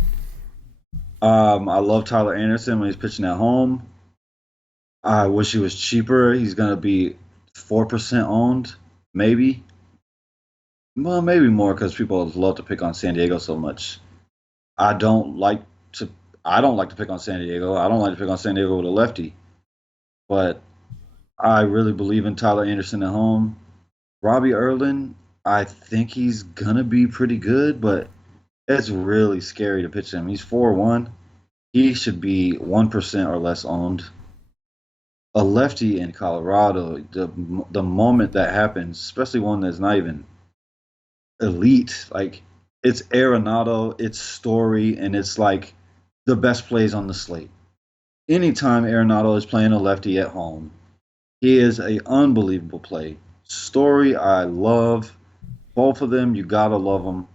I love Tyler Anderson when he's pitching at home. I wish he was cheaper. He's going to be 4% owned, maybe. Well, maybe more because people love to pick on San Diego so much. I don't like to pick on San Diego. I don't like to pick on San Diego with a lefty. But I really believe in Tyler Anderson at home. Robbie Erlin, I think he's going to be pretty good, but it's really scary to pitch him. He's 4-1. He should be 1% or less owned. A lefty in Colorado, the moment that happens, especially one that's not even elite, like it's Arenado, it's Story, and it's like the best plays on the slate. Anytime Arenado is playing a lefty at home, he is an unbelievable play. Story, I love. Both of them, you gotta love them.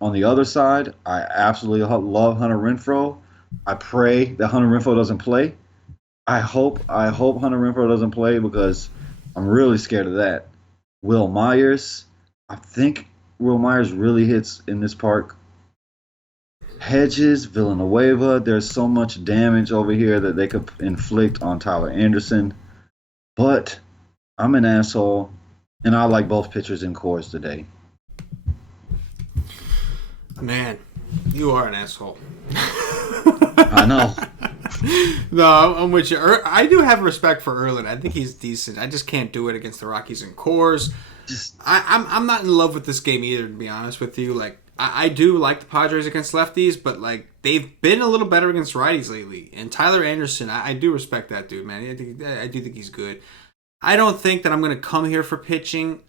On the other side, I absolutely love Hunter Renfroe. I pray that Hunter Renfroe doesn't play. I hope Hunter Renfroe doesn't play because I'm really scared of that. Will Myers, I think Will Myers really hits in this park. Hedges, Villanueva, there's so much damage over here that they could inflict on Tyler Anderson. But I'm an asshole, and I like both pitchers in Coors today. Man, you are an asshole. I know. No, I'm with you. I do have respect for Erlin. I think he's decent. I just can't do it against the Rockies and Coors. I'm not in love with this game either, to be honest with you. Like I do like the Padres against lefties, but like they've been a little better against righties lately. And Tyler Anderson, I do respect that dude, man. I do think he's good. I don't think that I'm going to come here for pitching.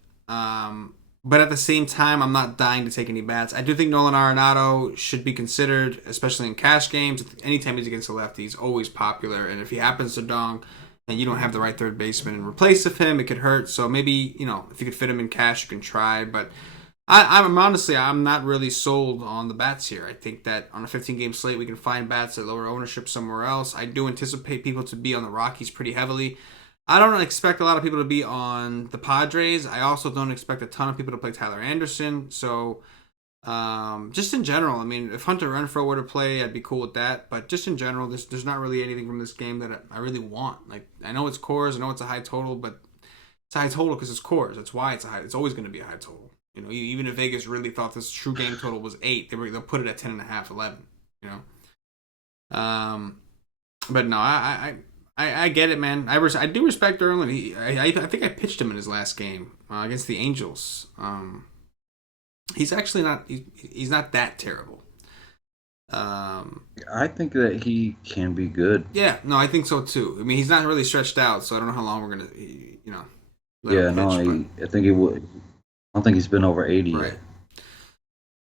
But at the same time, I'm not dying to take any bats. I do think Nolan Arenado should be considered, especially in cash games. Anytime he's against a lefty, he's always popular. And if he happens to dong and you don't have the right third baseman in replace of him, it could hurt. So maybe, if you could fit him in cash, you can try. But I'm honestly, I'm not really sold on the bats here. I think that on a 15-game slate, we can find bats at lower ownership somewhere else. I do anticipate people to be on the Rockies pretty heavily. I don't expect a lot of people to be on the Padres. I also don't expect a ton of people to play Tyler Anderson. So, just in general, I mean, if Hunter Renfroe were to play, I'd be cool with that. But just in general, there's not really anything from this game that I really want. Like, I know it's Coors, I know it's a high total, but it's a high total because it's Coors. That's why it's always going to be a high total. Even if Vegas really thought this true game total was 8, they'll put it at 10.5, 11. But no, I get it, man. I do respect Erlin. I think I pitched him in his last game against the Angels. He's actually not. He's not that terrible. I think that he can be good. Yeah, no, I think so too. I mean, he's not really stretched out, so I don't know how long we're gonna, let him pitch, I think he would. I don't think he's been over 80 right. Yet.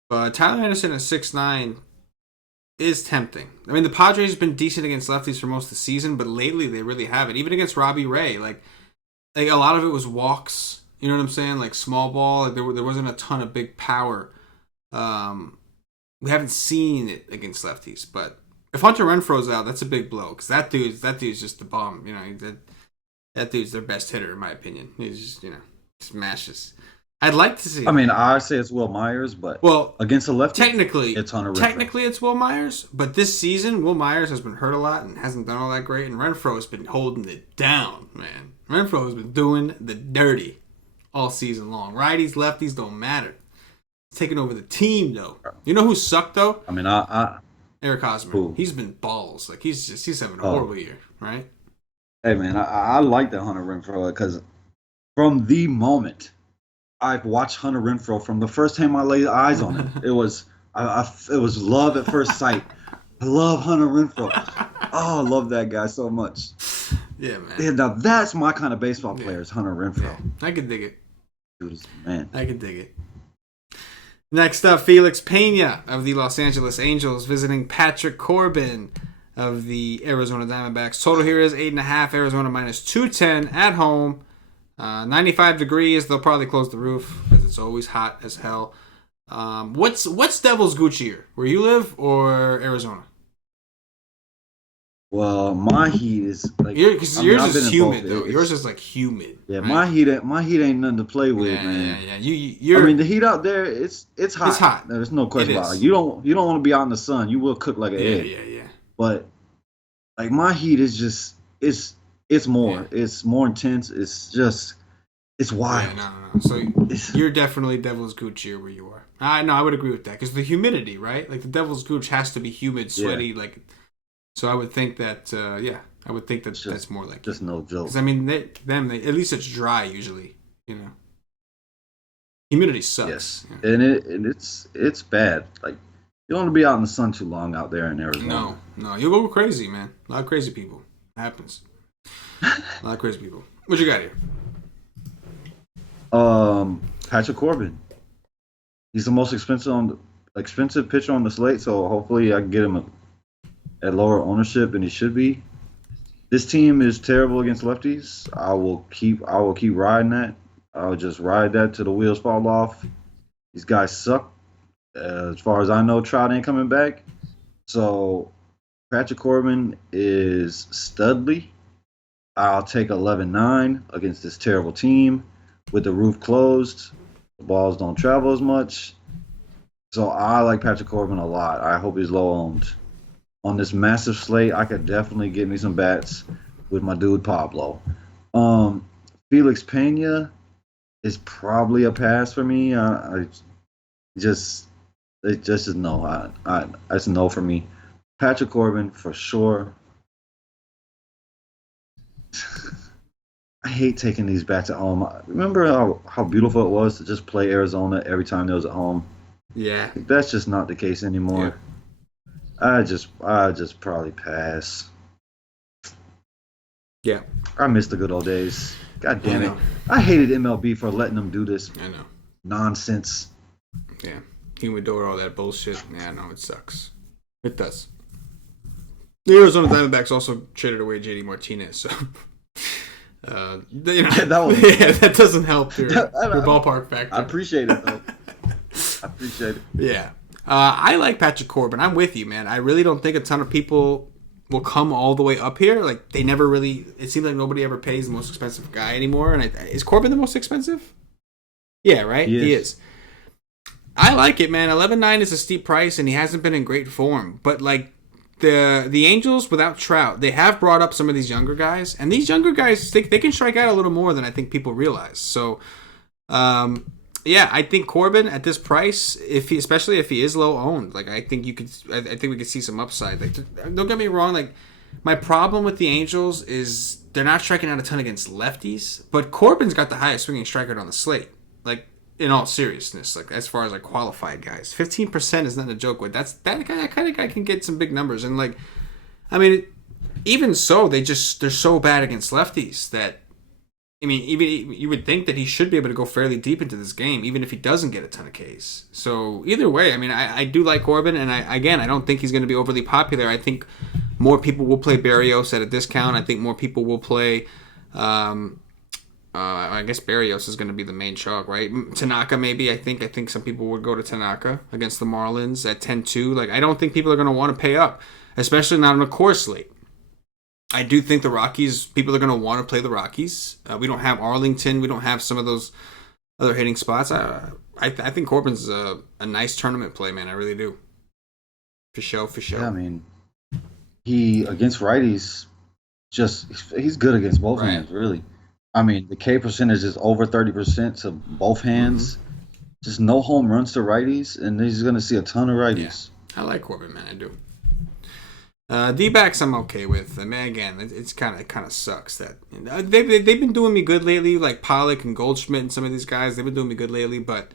But Tyler Anderson at 6'9" is tempting. I mean, the Padres have been decent against lefties for most of the season, but lately they really haven't. Even against Robbie Ray, like a lot of it was walks. You know what I'm saying? Like small ball. Like there wasn't a ton of big power. We haven't seen it against lefties, but if Hunter Renfroe's out, that's a big blow because that dude's just the bomb. That dude's their best hitter in my opinion. He's just smashes. I'd like to see. I mean, I say it's Will Myers, but against a lefty, it's Hunter Renfroe. Technically, it's Will Myers, but this season, Will Myers has been hurt a lot and hasn't done all that great, and Renfroe has been holding it down, man. Renfroe has been doing the dirty all season long. Righties, lefties don't matter. He's taking over the team, though. You know who sucked, though? I mean, Eric Hosmer. Who? He's been balls. Like he's having a horrible year, right? Hey, man, I like that Hunter Renfroe because from the moment I've watched Hunter Renfroe, from the first time I laid eyes on him, it was love at first sight. I love Hunter Renfroe. Oh, I love that guy so much. Yeah, man. Yeah, now that's my kind of baseball player, is Hunter Renfroe. Yeah, I can dig it. Dude is man. I can dig it. Next up, Felix Pena of the Los Angeles Angels visiting Patrick Corbin of the Arizona Diamondbacks. Total here is 8.5. Arizona minus 210 at home. 95 degrees. They'll probably close the roof because it's always hot as hell. What's Devil's Guccier? Where you live or Arizona? Well, my heat is like because yours is humid though. Yours is like humid. Yeah, right? my heat ain't nothing to play with, man. Yeah. I mean, the heat out there, it's hot. It's hot. There's no question about it. You don't want to be out in the sun. You will cook like an egg. Yeah. But like my heat is just it's more intense. It's wild. Yeah, no. So you're definitely Devil's Guccier where you are. I would agree with that because the humidity, right? Like the Devil's Gooch has to be humid, sweaty, like. So I would think that, that's more like just no joke. Because I mean, they at least it's dry usually, Humidity sucks. Yes, yeah. and it's bad. Like you don't want to be out in the sun too long out there in Arizona. No, you'll go crazy, man. A lot of crazy people. It happens. A lot of crazy people. What you got here? Patrick Corbin. He's the most expensive pitcher on the slate, so hopefully I can get him at lower ownership than he should be. This team is terrible against lefties. I will keep riding that. I'll just ride that till the wheels fall off. These guys suck. As far as I know, Trout ain't coming back. So Patrick Corbin is studly. I'll take 11-9 against this terrible team with the roof closed. The balls don't travel as much. So I like Patrick Corbin a lot. I hope he's low owned. On this massive slate, I could definitely get me some bats with my dude Pablo. Felix Pena is probably a pass for me. It's just a no. It's a no for me. Patrick Corbin for sure. I hate taking these bats at home. Remember how beautiful it was to just play Arizona every time they was at home? Yeah. That's just not the case anymore. Yeah. I just probably pass. Yeah. I miss the good old days. God damn it. I hated MLB for letting them do this. I know. nonsense. Yeah, humidor, all that bullshit. Yeah, no, it sucks. It does. The Arizona Diamondbacks also traded away JD Martinez, so that doesn't help your ballpark factor. I appreciate it though. I appreciate it. Yeah, I like Patrick Corbin. I'm with you, man. I really don't think a ton of people will come all the way up here. Like they never really. It seems like nobody ever pays the most expensive guy anymore. And is Corbin the most expensive? Yeah, right. He is. I like it, man. 11.9 is a steep price, and he hasn't been in great form. But like the Angels without Trout, they have brought up some of these younger guys, and these younger guys they can strike out a little more than I think people realize. So, yeah, I think Corbin at this price, especially if he is low owned, like I think we could see some upside. Like, don't get me wrong, like my problem with the Angels is they're not striking out a ton against lefties, but Corbin's got the highest swinging strike rate on the slate. Like, in all seriousness, like as far as like qualified guys, 15% is not a joke with. That kind of guy can get some big numbers, and like, I mean, even so, they're so bad against lefties that, I mean, even you would think that he should be able to go fairly deep into this game, even if he doesn't get a ton of Ks. So either way, I mean, I do like Corbin, and I don't think he's going to be overly popular. I think more people will play Berrios at a discount. I think more people will play. I guess Berrios is going to be the main chalk, right? Tanaka maybe. I think some people would go to Tanaka against the Marlins at 10-2. Like, I don't think people are going to want to pay up, especially not on a Coors slate. I do think the Rockies, people are going to want to play the Rockies. We don't have Arlington. We don't have some of those other hitting spots. I think Corbin's a nice tournament play, man. I really do. For sure. Yeah, I mean, he against righties, he's good against both hands, really. I mean, the K percentage is over 30% to both hands. Mm-hmm. Just no home runs to righties, and he's going to see a ton of righties. Yeah. I like Corbin, man. I do. D-backs I'm okay with. I mean, again, it kind of sucks that they've been doing me good lately, like Pollock and Goldschmidt and some of these guys. They've been doing me good lately, but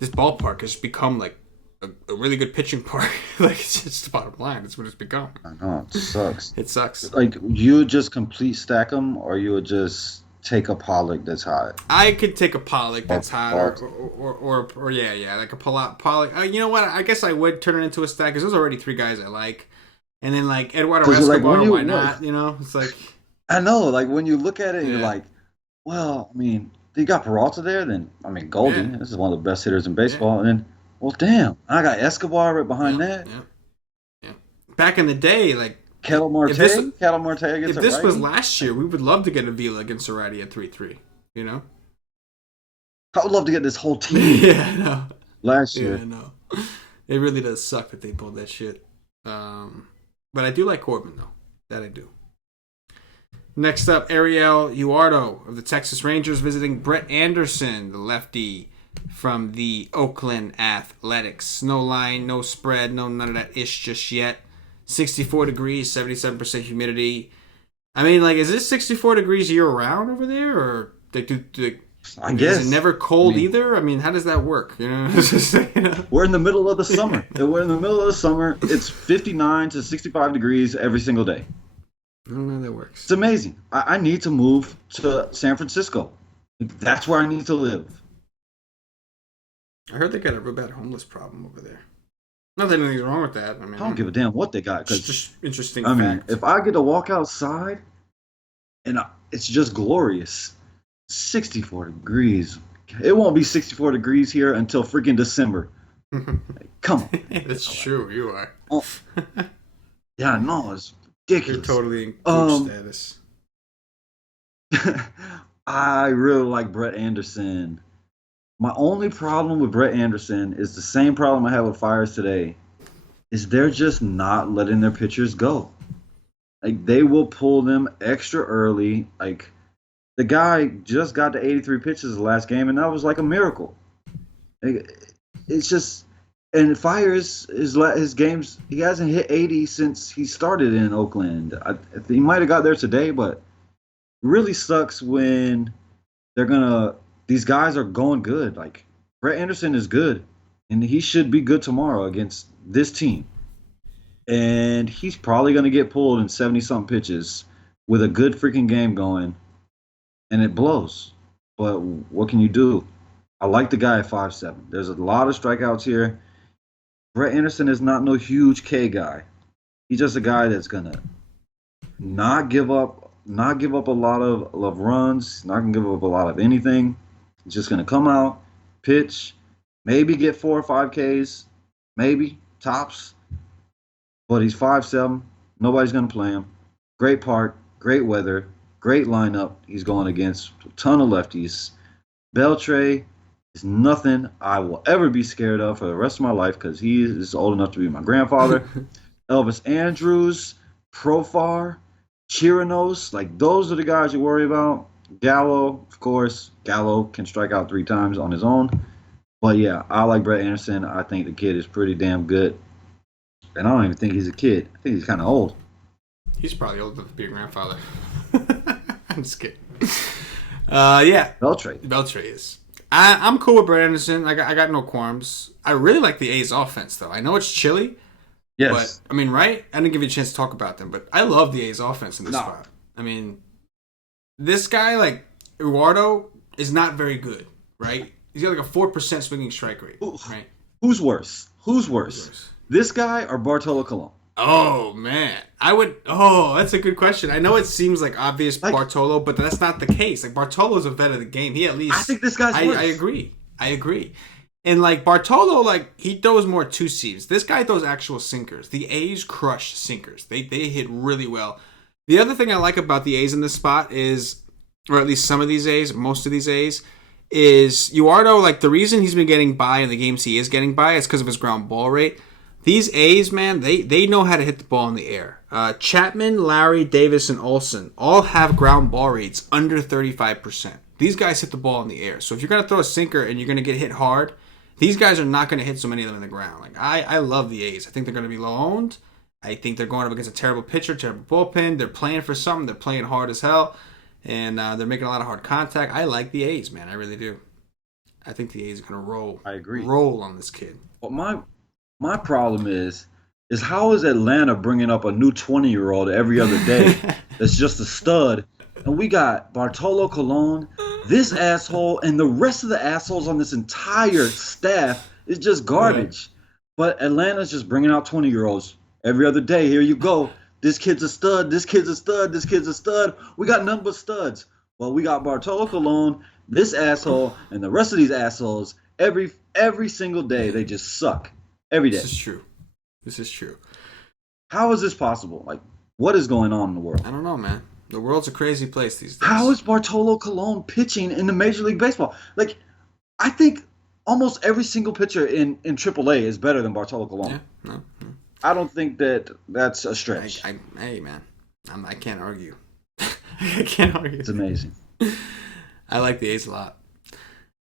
this ballpark has become like a really good pitching park. Like, it's just the bottom line. That's what it's become. I know. It sucks. It sucks. Like, you would just complete stack them, or you would just take a Pollock that's hot. I could take a Pollock that's hot, or yeah, like a Pollock. You know what? I guess I would turn it into a stack because there's already 3 guys I like, and then like Eduardo Escobar, like, why not? You know, it's like I know. Like when you look at it, you're like, well, I mean, you got Peralta there. Then I mean, Goldie. Yeah. This is one of the best hitters in baseball. And then, well, damn, I got Escobar right behind that. Yeah. Back in the day, like. Kettle Marte against If this was last year, we would love to get Avila against a righty at 3-3. You know, I would love to get this whole team. Yeah, I know. Last year, yeah, I know. It really does suck that they pulled that shit. But I do like Corbin though. That I do. Next up, Ariel Uardo of the Texas Rangers visiting Brett Anderson, the lefty from the Oakland Athletics. No line, no spread, no none of that ish just yet. 64 degrees, 77% humidity. I mean, like, is this 64 degrees year round over there, or I guess is it never cold either? I mean, how does that work? You know, we're in the middle of the summer. We're in the middle of the summer. It's 59 to 65 degrees every single day. I don't know how that works. It's amazing. I need to move to San Francisco. That's where I need to live. I heard they got a real bad homeless problem over there. Not that anything's wrong with that. I mean, I don't give a damn what they got. It's just interesting. I mean, if I get to walk outside, and it's just glorious, 64 degrees. It won't be 64 degrees here until freaking December. Come on. That's true. You are. Oh. Yeah, no, it's ridiculous. You're totally in group status. I really like Brett Anderson. My only problem with Brett Anderson is the same problem I have with Fires today, is they're just not letting their pitchers go. Like, they will pull them extra early. Like, the guy just got to 83 pitches the last game, and that was like a miracle. Like, it's just, and Fires, his games, he hasn't hit 80 since he started in Oakland. He might have got there today, but it really sucks when these guys are going good. Like, Brett Anderson is good, and he should be good tomorrow against this team. And he's probably going to get pulled in 70-something pitches with a good freaking game going, and it blows. But what can you do? I like the guy at 5'7". There's a lot of strikeouts here. Brett Anderson is not no huge K guy. He's just a guy that's gonna not give up a lot of runs, not gonna give up a lot of anything. He's just gonna come out, pitch, maybe get 4 or 5 Ks, maybe tops. But he's 5'7". Nobody's gonna play him. Great park, great weather, great lineup. He's going against a ton of lefties. Beltre is nothing I will ever be scared of for the rest of my life because he is old enough to be my grandfather. Elvis Andrews, Profar, Chirinos, like those are the guys you worry about. Gallo, of course. Gallo can strike out 3 times on his own. But yeah, I like Brett Anderson. I think the kid is pretty damn good. And I don't even think he's a kid. I think he's kind of old. He's probably old enough to be a grandfather. I'm just kidding. Yeah. Beltre is. I'm cool with Brett Anderson. I got no qualms. I really like the A's offense, though. I know it's chilly. Yes. But, I mean, right? I didn't give you a chance to talk about them, but I love the A's offense in this spot. I mean, this guy, like, Eduardo, is not very good, right? He's got like a 4% swinging strike rate, right? Who's worse? This guy or Bartolo Colon? Oh, man. That's a good question. I know it seems like obvious Bartolo, but that's not the case. Like, Bartolo's a vet of the game. He at least... I think this guy's worse. I agree. And, like, Bartolo, like, he throws more two-seams. This guy throws actual sinkers. The A's crush sinkers. They hit really well. The other thing I like about the A's in this spot is, or at least some of these A's, most of these A's, is Eduardo, like, the reason he's been getting by in the games he is getting by is because of his ground ball rate. These A's, man, they know how to hit the ball in the air. Chapman, Larry, Davis, and Olsen all have ground ball rates under 35%. These guys hit the ball in the air. So if you're going to throw a sinker and you're going to get hit hard, these guys are not going to hit so many of them in the ground. Like I love the A's. I think they're going to be low owned. I think they're going up against a terrible pitcher, terrible bullpen. They're playing for something. They're playing hard as hell. And they're making a lot of hard contact. I like the A's, man. I really do. I think the A's are going to roll. I agree. Roll on this kid. But my problem is how is Atlanta bringing up a new 20-year-old every other day that's just a stud? And we got Bartolo Colon, this asshole, and the rest of the assholes on this entire staff is just garbage. Right. But Atlanta's just bringing out 20-year-olds every other day. Here you go. This kid's a stud. This kid's a stud. This kid's a stud. We got none but studs. Well, we got Bartolo Colon, this asshole, and the rest of these assholes every single day. They just suck. Every day. This is true. How is this possible? Like, what is going on in the world? I don't know, man. The world's a crazy place these days. How is Bartolo Colon pitching in the Major League Baseball? Like, I think almost every single pitcher in AAA is better than Bartolo Colon. Yeah, no. I don't think that's a stretch. Hey, man. I can't argue. I can't argue. It's amazing. I like the A's a lot.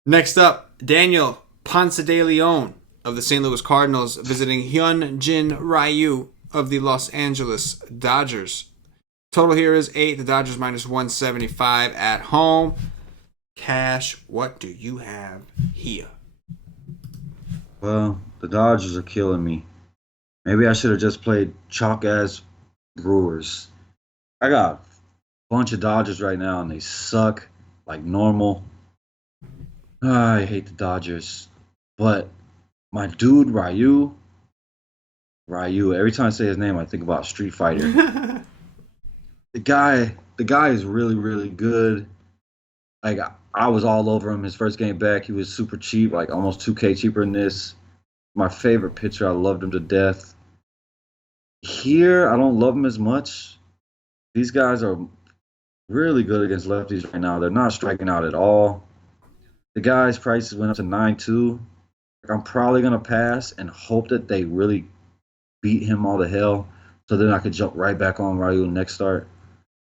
Next up, Daniel Ponce de Leon of the St. Louis Cardinals visiting Hyun-Jin Ryu of the Los Angeles Dodgers. Total here is 8. The Dodgers minus 175 at home. Cash, what do you have here? Well, the Dodgers are killing me. Maybe I should have just played chalk-ass Brewers. I got a bunch of Dodgers right now, and they suck like normal. I hate the Dodgers. But my dude, Ryu, every time I say his name, I think about Street Fighter. The guy is really, really good. Like, I was all over him his first game back. He was super cheap, like almost 2K cheaper than this. My favorite pitcher. I loved him to death. Here, I don't love him as much. These guys are really good against lefties right now. They're not striking out at all. The guy's prices went up to 9.2. I'm probably going to pass and hope that they really beat him all to hell so then I could jump right back on Ryu next start.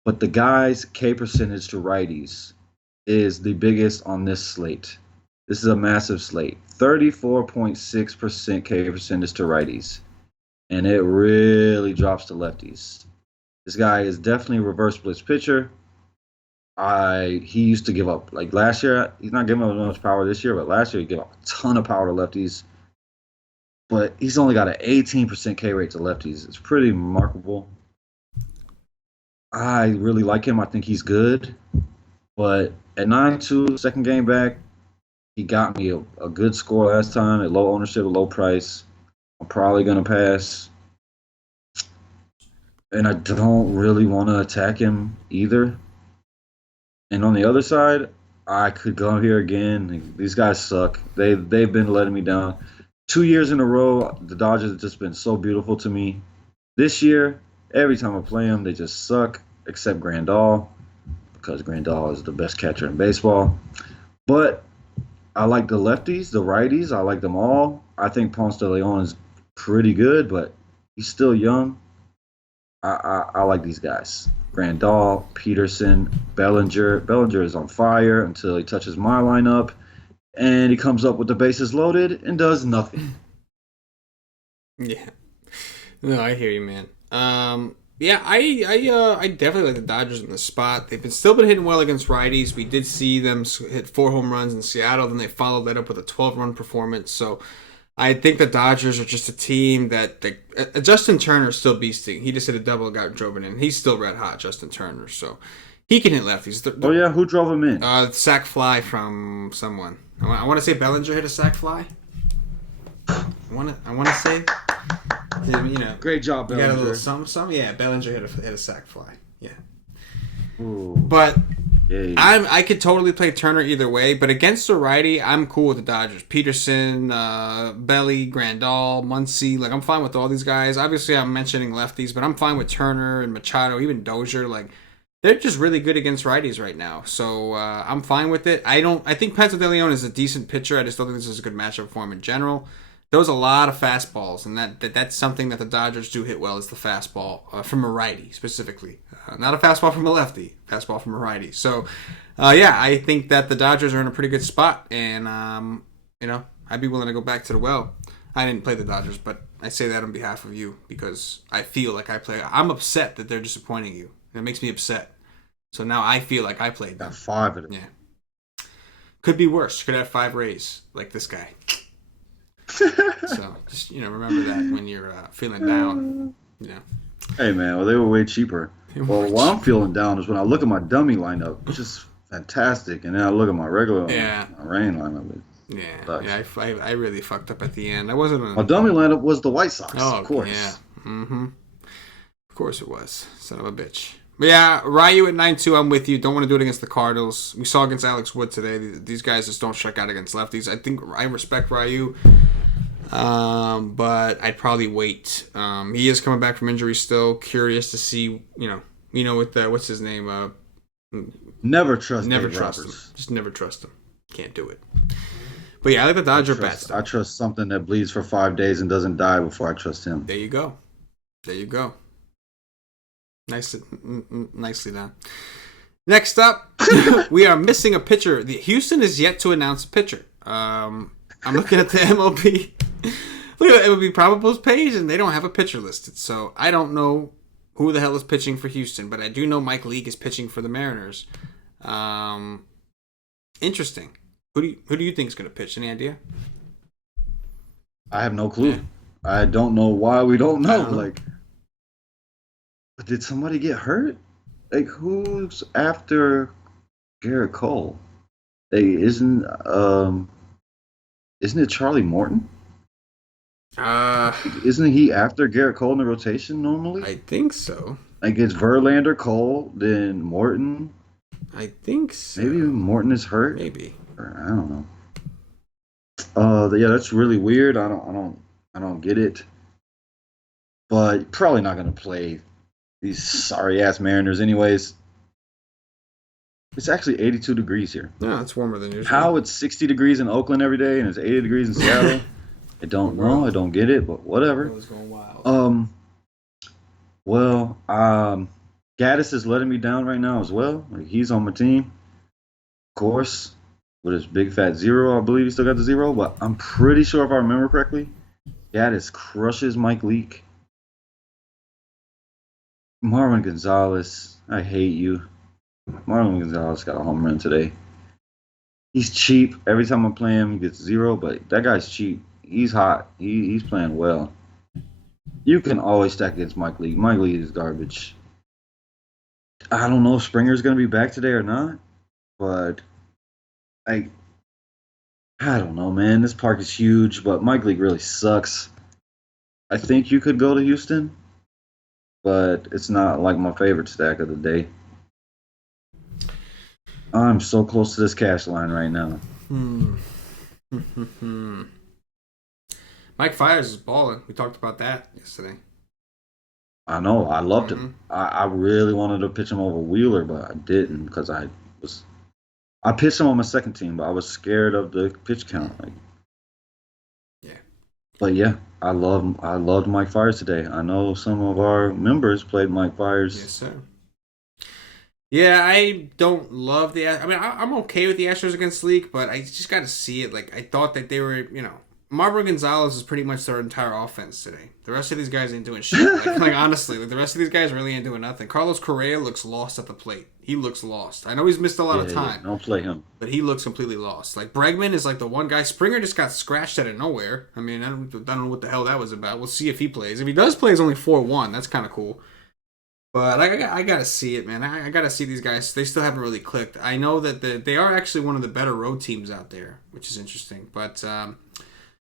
But the guy's K percentage to righties is the biggest on this slate. This is a massive slate. 34.6% K percentage to righties. And it really drops to lefties. This guy is definitely a reverse splits pitcher. He used to give up, like last year, he's not giving up as much power this year, but last year he gave up a ton of power to lefties. But he's only got an 18% K rate to lefties. It's pretty remarkable. I really like him. I think he's good. But at 9.2, second game back, He got me a good score last time at low ownership, a low price. I'm probably going to pass. And I don't really want to attack him either. And on the other side, I could go here again. These guys suck. They've been letting me down. 2 years in a row, the Dodgers have just been so beautiful to me. This year, every time I play them, they just suck, except Grandal, because Grandal is the best catcher in baseball. But I like the lefties, the righties. I like them all. I think Ponce de Leon is pretty good, but he's still young. I like these guys. Grandal, Peterson, Bellinger. Bellinger is on fire until he touches my lineup, and he comes up with the bases loaded and does nothing. Yeah. No, I hear you, man. Yeah, I definitely like the Dodgers in the spot. They've still been hitting well against righties. We did see them hit 4 home runs in Seattle. Then they followed that up with a 12-run performance. So I think the Dodgers are just a team that Justin Turner's still beasting. He just hit a double, got driven in. He's still red hot, Justin Turner. So he can hit lefties. Oh yeah, who drove him in? Sack fly from someone. I want to say Bellinger hit a sack fly. I want to say. Great job, Bellinger. You got a little something. Yeah, Bellinger hit a sack fly. Yeah. Ooh. But yeah. I could totally play Turner either way. But against the righty, I'm cool with the Dodgers. Peterson, Belly, Grandal, Muncy. Like, I'm fine with all these guys. Obviously, I'm mentioning lefties, but I'm fine with Turner and Machado, even Dozier. Like, they're just really good against righties right now. So I'm fine with it. I think Ponce de Leon is a decent pitcher. I just don't think this is a good matchup for him in general. There was a lot of fastballs, and that's something that the Dodgers do hit well, is the fastball from a righty specifically. Not a fastball from a lefty, fastball from a righty. So, yeah, I think that the Dodgers are in a pretty good spot, and, I'd be willing to go back to the well. I didn't play the Dodgers, but I say that on behalf of you because I feel like I'm upset that they're disappointing you. It makes me upset. So now I feel like I played them. Got 5 of them. Yeah. Could be worse. Could have 5 Rays, like this guy. So just remember that when you're feeling down. Hey man, well they were way cheaper. Well, what I'm feeling down is when I look at my dummy lineup, which is fantastic, and then I look at my regular my rain lineup. I really fucked up at the end. I wasn't. My dummy lineup was the White Sox, of course. Yeah. Mm-hmm. Of course it was. Son of a bitch. But yeah, Ryu at 9-2, I'm with you. Don't want to do it against the Cardinals. We saw against Alex Wood today. These guys just don't strike out against lefties. I think I respect Ryu, but I'd probably wait. He is coming back from injury still. Curious to see, with what's his name? Never trust him. Just never trust him. Can't do it. But yeah, I like the Dodger bats. I trust something that bleeds for 5 days and doesn't die before I trust him. There you go. Nicely done. Next up, we are missing a pitcher. Houston is yet to announce a pitcher. I'm looking at the MLB. Look at the MLB probables page, and they don't have a pitcher listed. So I don't know who the hell is pitching for Houston, but I do know Mike Leake is pitching for the Mariners. Interesting. Who do you think is going to pitch? Any idea? I have no clue. Yeah. I don't know why we don't know. Like, did somebody get hurt? Like, who's after Garrett Cole? Isn't it Charlie Morton? Isn't he after Garrett Cole in the rotation normally? I think so. Like, it's Verlander, Cole, then Morton. I think so. Maybe Morton is hurt. Maybe. Or, I don't know. Yeah, that's really weird. I don't get it. But probably not gonna play these sorry ass Mariners anyways. It's actually 82 degrees here. No, it's warmer than usual. How it's 60 degrees in Oakland every day and it's 80 degrees in Seattle? I don't know. I don't get it, but whatever. It was going wild. Gaddis is letting me down right now as well. Like, he's on my team. Of course, with his big fat 0, I believe he still got the 0, but I'm pretty sure if I remember correctly, Gaddis crushes Mike Leake. Marwin Gonzalez, I hate you. Marwin Gonzalez got a home run today. He's cheap. Every time I play him, he gets 0, but that guy's cheap. He's hot. He's playing well. You can always stack against Mike Leake. Mike Leake is garbage. I don't know if Springer's going to be back today or not, but I don't know, man. This park is huge, but Mike Leake really sucks. I think you could go to Houston, but it's not like my favorite stack of the day. I'm so close to this cash line right now. Mike Fiers is balling. We talked about that yesterday. I know. I loved him. I really wanted to pitch him over Wheeler, but I didn't because I pitched him on my second team, but I was scared of the pitch count. Yeah. But yeah, I loved Mike Fiers today. I know some of our members played Mike Fiers. Yes, sir. Yeah, I don't love the. I mean, I'm okay with the Astros against League, but I just got to see it. Like, I thought that they were, Marlon Gonzalez is pretty much their entire offense today. The rest of these guys ain't doing shit. Like honestly, the rest of these guys really ain't doing nothing. Carlos Correa looks lost at the plate. He looks lost. I know he's missed a lot of time. Don't play him. But he looks completely lost. Like, Bregman is like the one guy. Springer just got scratched out of nowhere. I mean, I don't know what the hell that was about. We'll see if he plays. If he does play, it's only 4-1. That's kind of cool. But I gotta see it, man. I gotta see these guys. They still haven't really clicked. I know that they are actually one of the better road teams out there, which is interesting. But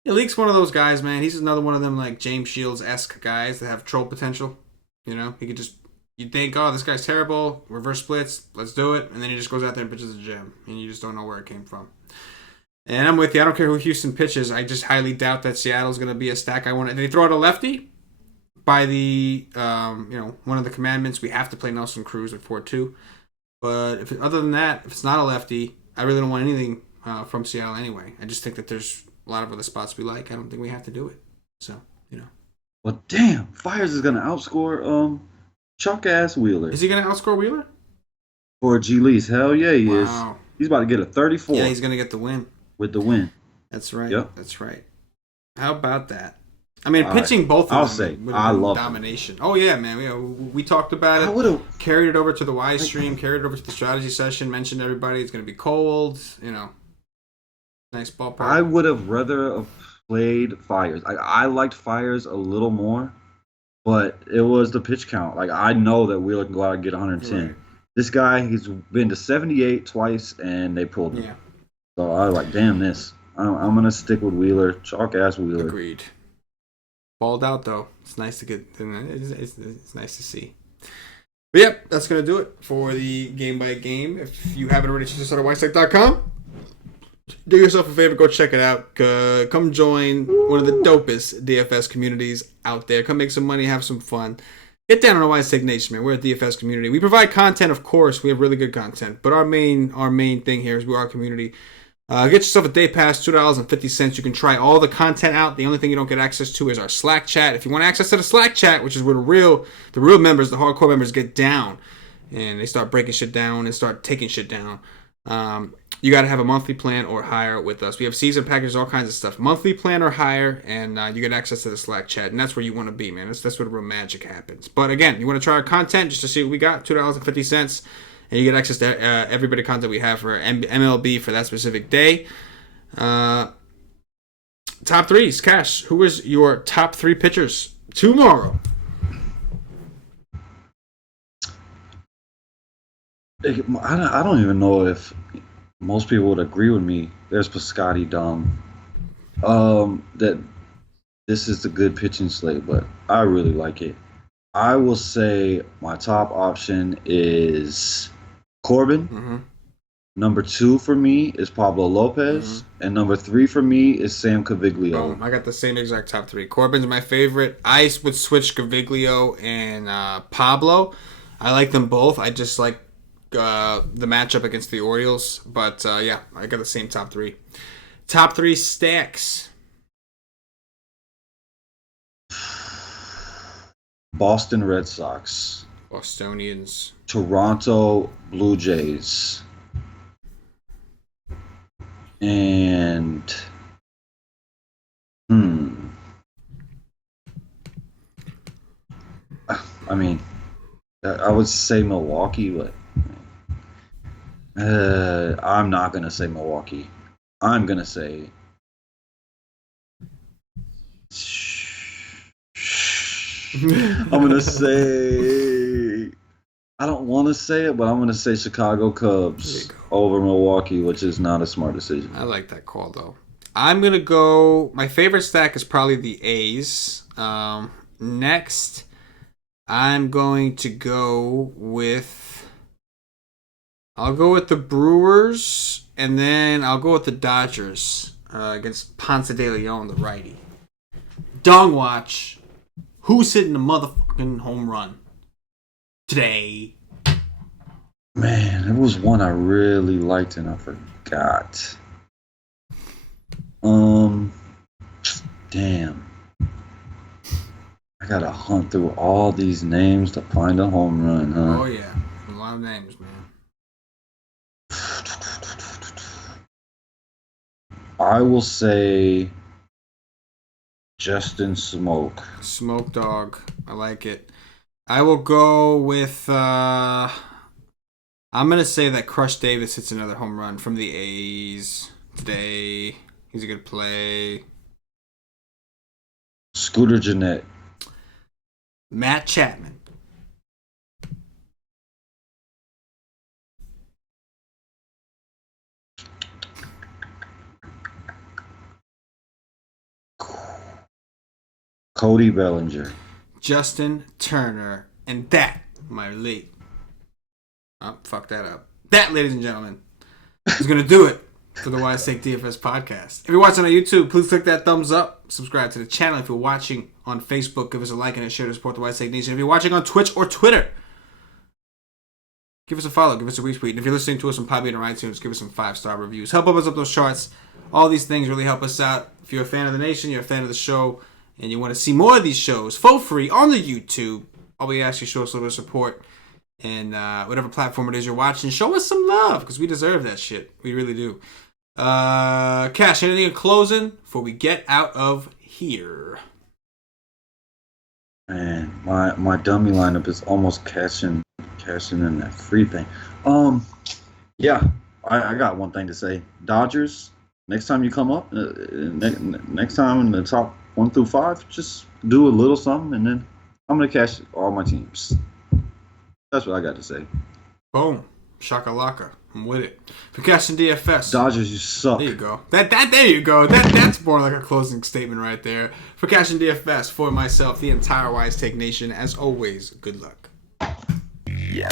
Leake's one of those guys, man. He's another one of them like James Shields-esque guys that have troll potential. He could just, you think, oh, this guy's terrible, reverse splits, let's do it, and then he just goes out there and pitches a gem, and you just don't know where it came from. And I'm with you. I don't care who Houston pitches. I just highly doubt that Seattle's going to be a stack I want. If they throw out a lefty, by the one of the commandments, we have to play Nelson Cruz at 4-2. But other than that, if it's not a lefty, I really don't want anything from Seattle anyway. I just think that there's a lot of other spots we like. I don't think we have to do it. So, Well, damn, Fiers is gonna outscore Chuck ass Wheeler. Is he gonna outscore Wheeler? Or G Lee's? Hell yeah, he is. He's about to get a 34. Yeah, he's gonna get the win. With the win. That's right. Yep. That's right. How about that? I mean, pitching both of them I love domination. Oh, yeah, man. We talked about it. I would have carried it over to the Y stream, carried it over to the strategy session, mentioned to everybody it's going to be cold, nice ballpark. I would have rather have played Fiers. I liked Fiers a little more, but it was the pitch count. Like, I know that Wheeler can go out and get 110. Right. This guy, he's been to 78 twice, and they pulled him. Yeah. So I was like, damn this. I'm going to stick with Wheeler, chalk-ass Wheeler. Agreed. Balled out though. It's nice to get. It's nice to see. But yep, that's gonna do it for the game by game. If you haven't already, checked us out at whitesec.com. Do yourself a favor, go check it out. Come join one of the dopest DFS communities out there. Come make some money, have some fun. Get down on a Whitesec Nation, man. We're a DFS community. We provide content, of course. We have really good content, but our main thing here is we're our community. Get yourself a day pass, $2.50. You can try all the content out. The only thing you don't get access to is our Slack chat. If you want access to the Slack chat, which is where the real members, the hardcore members, get down and they start breaking shit down and start taking shit down, you got to have a monthly plan or higher with us. We have season packages, all kinds of stuff. Monthly plan or higher, and you get access to the Slack chat, and that's where you want to be, man. That's where the real magic happens. But again, you want to try our content just to see what we got, $2.50. And you get access to every bit of content we have for MLB for that specific day. Top threes, Cash. Who is your top three pitchers tomorrow? I don't even know if most people would agree with me. There's Piscotty Dumb. That this is the good pitching slate, but I really like it. I will say my top option is Corbin. Mm-hmm. Number 2 for me is Pablo Lopez. Mm-hmm. And number 3 for me is Sam Caviglio. I got the same exact top 3. Corbin's my favorite. I would switch Caviglio and Pablo. I like them both. I just like the matchup against the Orioles. But yeah, I got the same top 3. Top 3 stacks. Boston Red Sox. Bostonians. Toronto Blue Jays. And I mean, I would say Milwaukee, but I'm not gonna say Milwaukee. I'm gonna say I'm gonna say I don't want to say it, but I'm going to say Chicago Cubs over Milwaukee, which is not a smart decision. I like that call, though. I'm going to go... My favorite stack is probably the A's. Next, I'm going to go with... I'll go with the Brewers, and then I'll go with the Dodgers against Ponce de Leon, the righty. Dong watch. Who's hitting the motherfucking home run today? Man, there was one I really liked and I forgot. Damn. I gotta hunt through all these names to find a home run, huh? Oh yeah, a lot of names, man. I will say Justin Smoke. Smoke Dog. I like it. I will go with... I'm going to say that Crush Davis hits another home run from the A's today. He's a good play. Scooter Gennett. Matt Chapman. Cody Bellinger. Justin Turner. And that, my late. Oh, fuck that up. That, ladies and gentlemen, is going to do it for the Wise Take DFS podcast. If you're watching on YouTube, please click that thumbs up. Subscribe to the channel. If you're watching on Facebook, give us a like and a share to support the Wise Take Nation. If you're watching on Twitch or Twitter, give us a follow. Give us a retweet. And if you're listening to us on Podbean or iTunes, give us some 5-star reviews. Help us up those charts. All these things really help us out. If you're a fan of the nation, you're a fan of the show, and you want to see more of these shows for free on the YouTube, all we ask you show us a little bit of support. And whatever platform it is you're watching, show us some love, because we deserve that shit. We really do. Cash, anything in closing before we get out of here? Man, my dummy lineup is almost cashing in that free thing. Yeah, I got one thing to say. Dodgers, next time you come up, next time in the top 1 through 5, just do a little something, and then I'm gonna cash all my teams. That's what I got to say. Boom. Shakalaka. I'm with it. For CashinDFS. Dodgers, you suck. There you go. There you go. That's more like a closing statement right there. For CashinDFS, for myself, the entire Wise Take Nation, as always, good luck. Yes.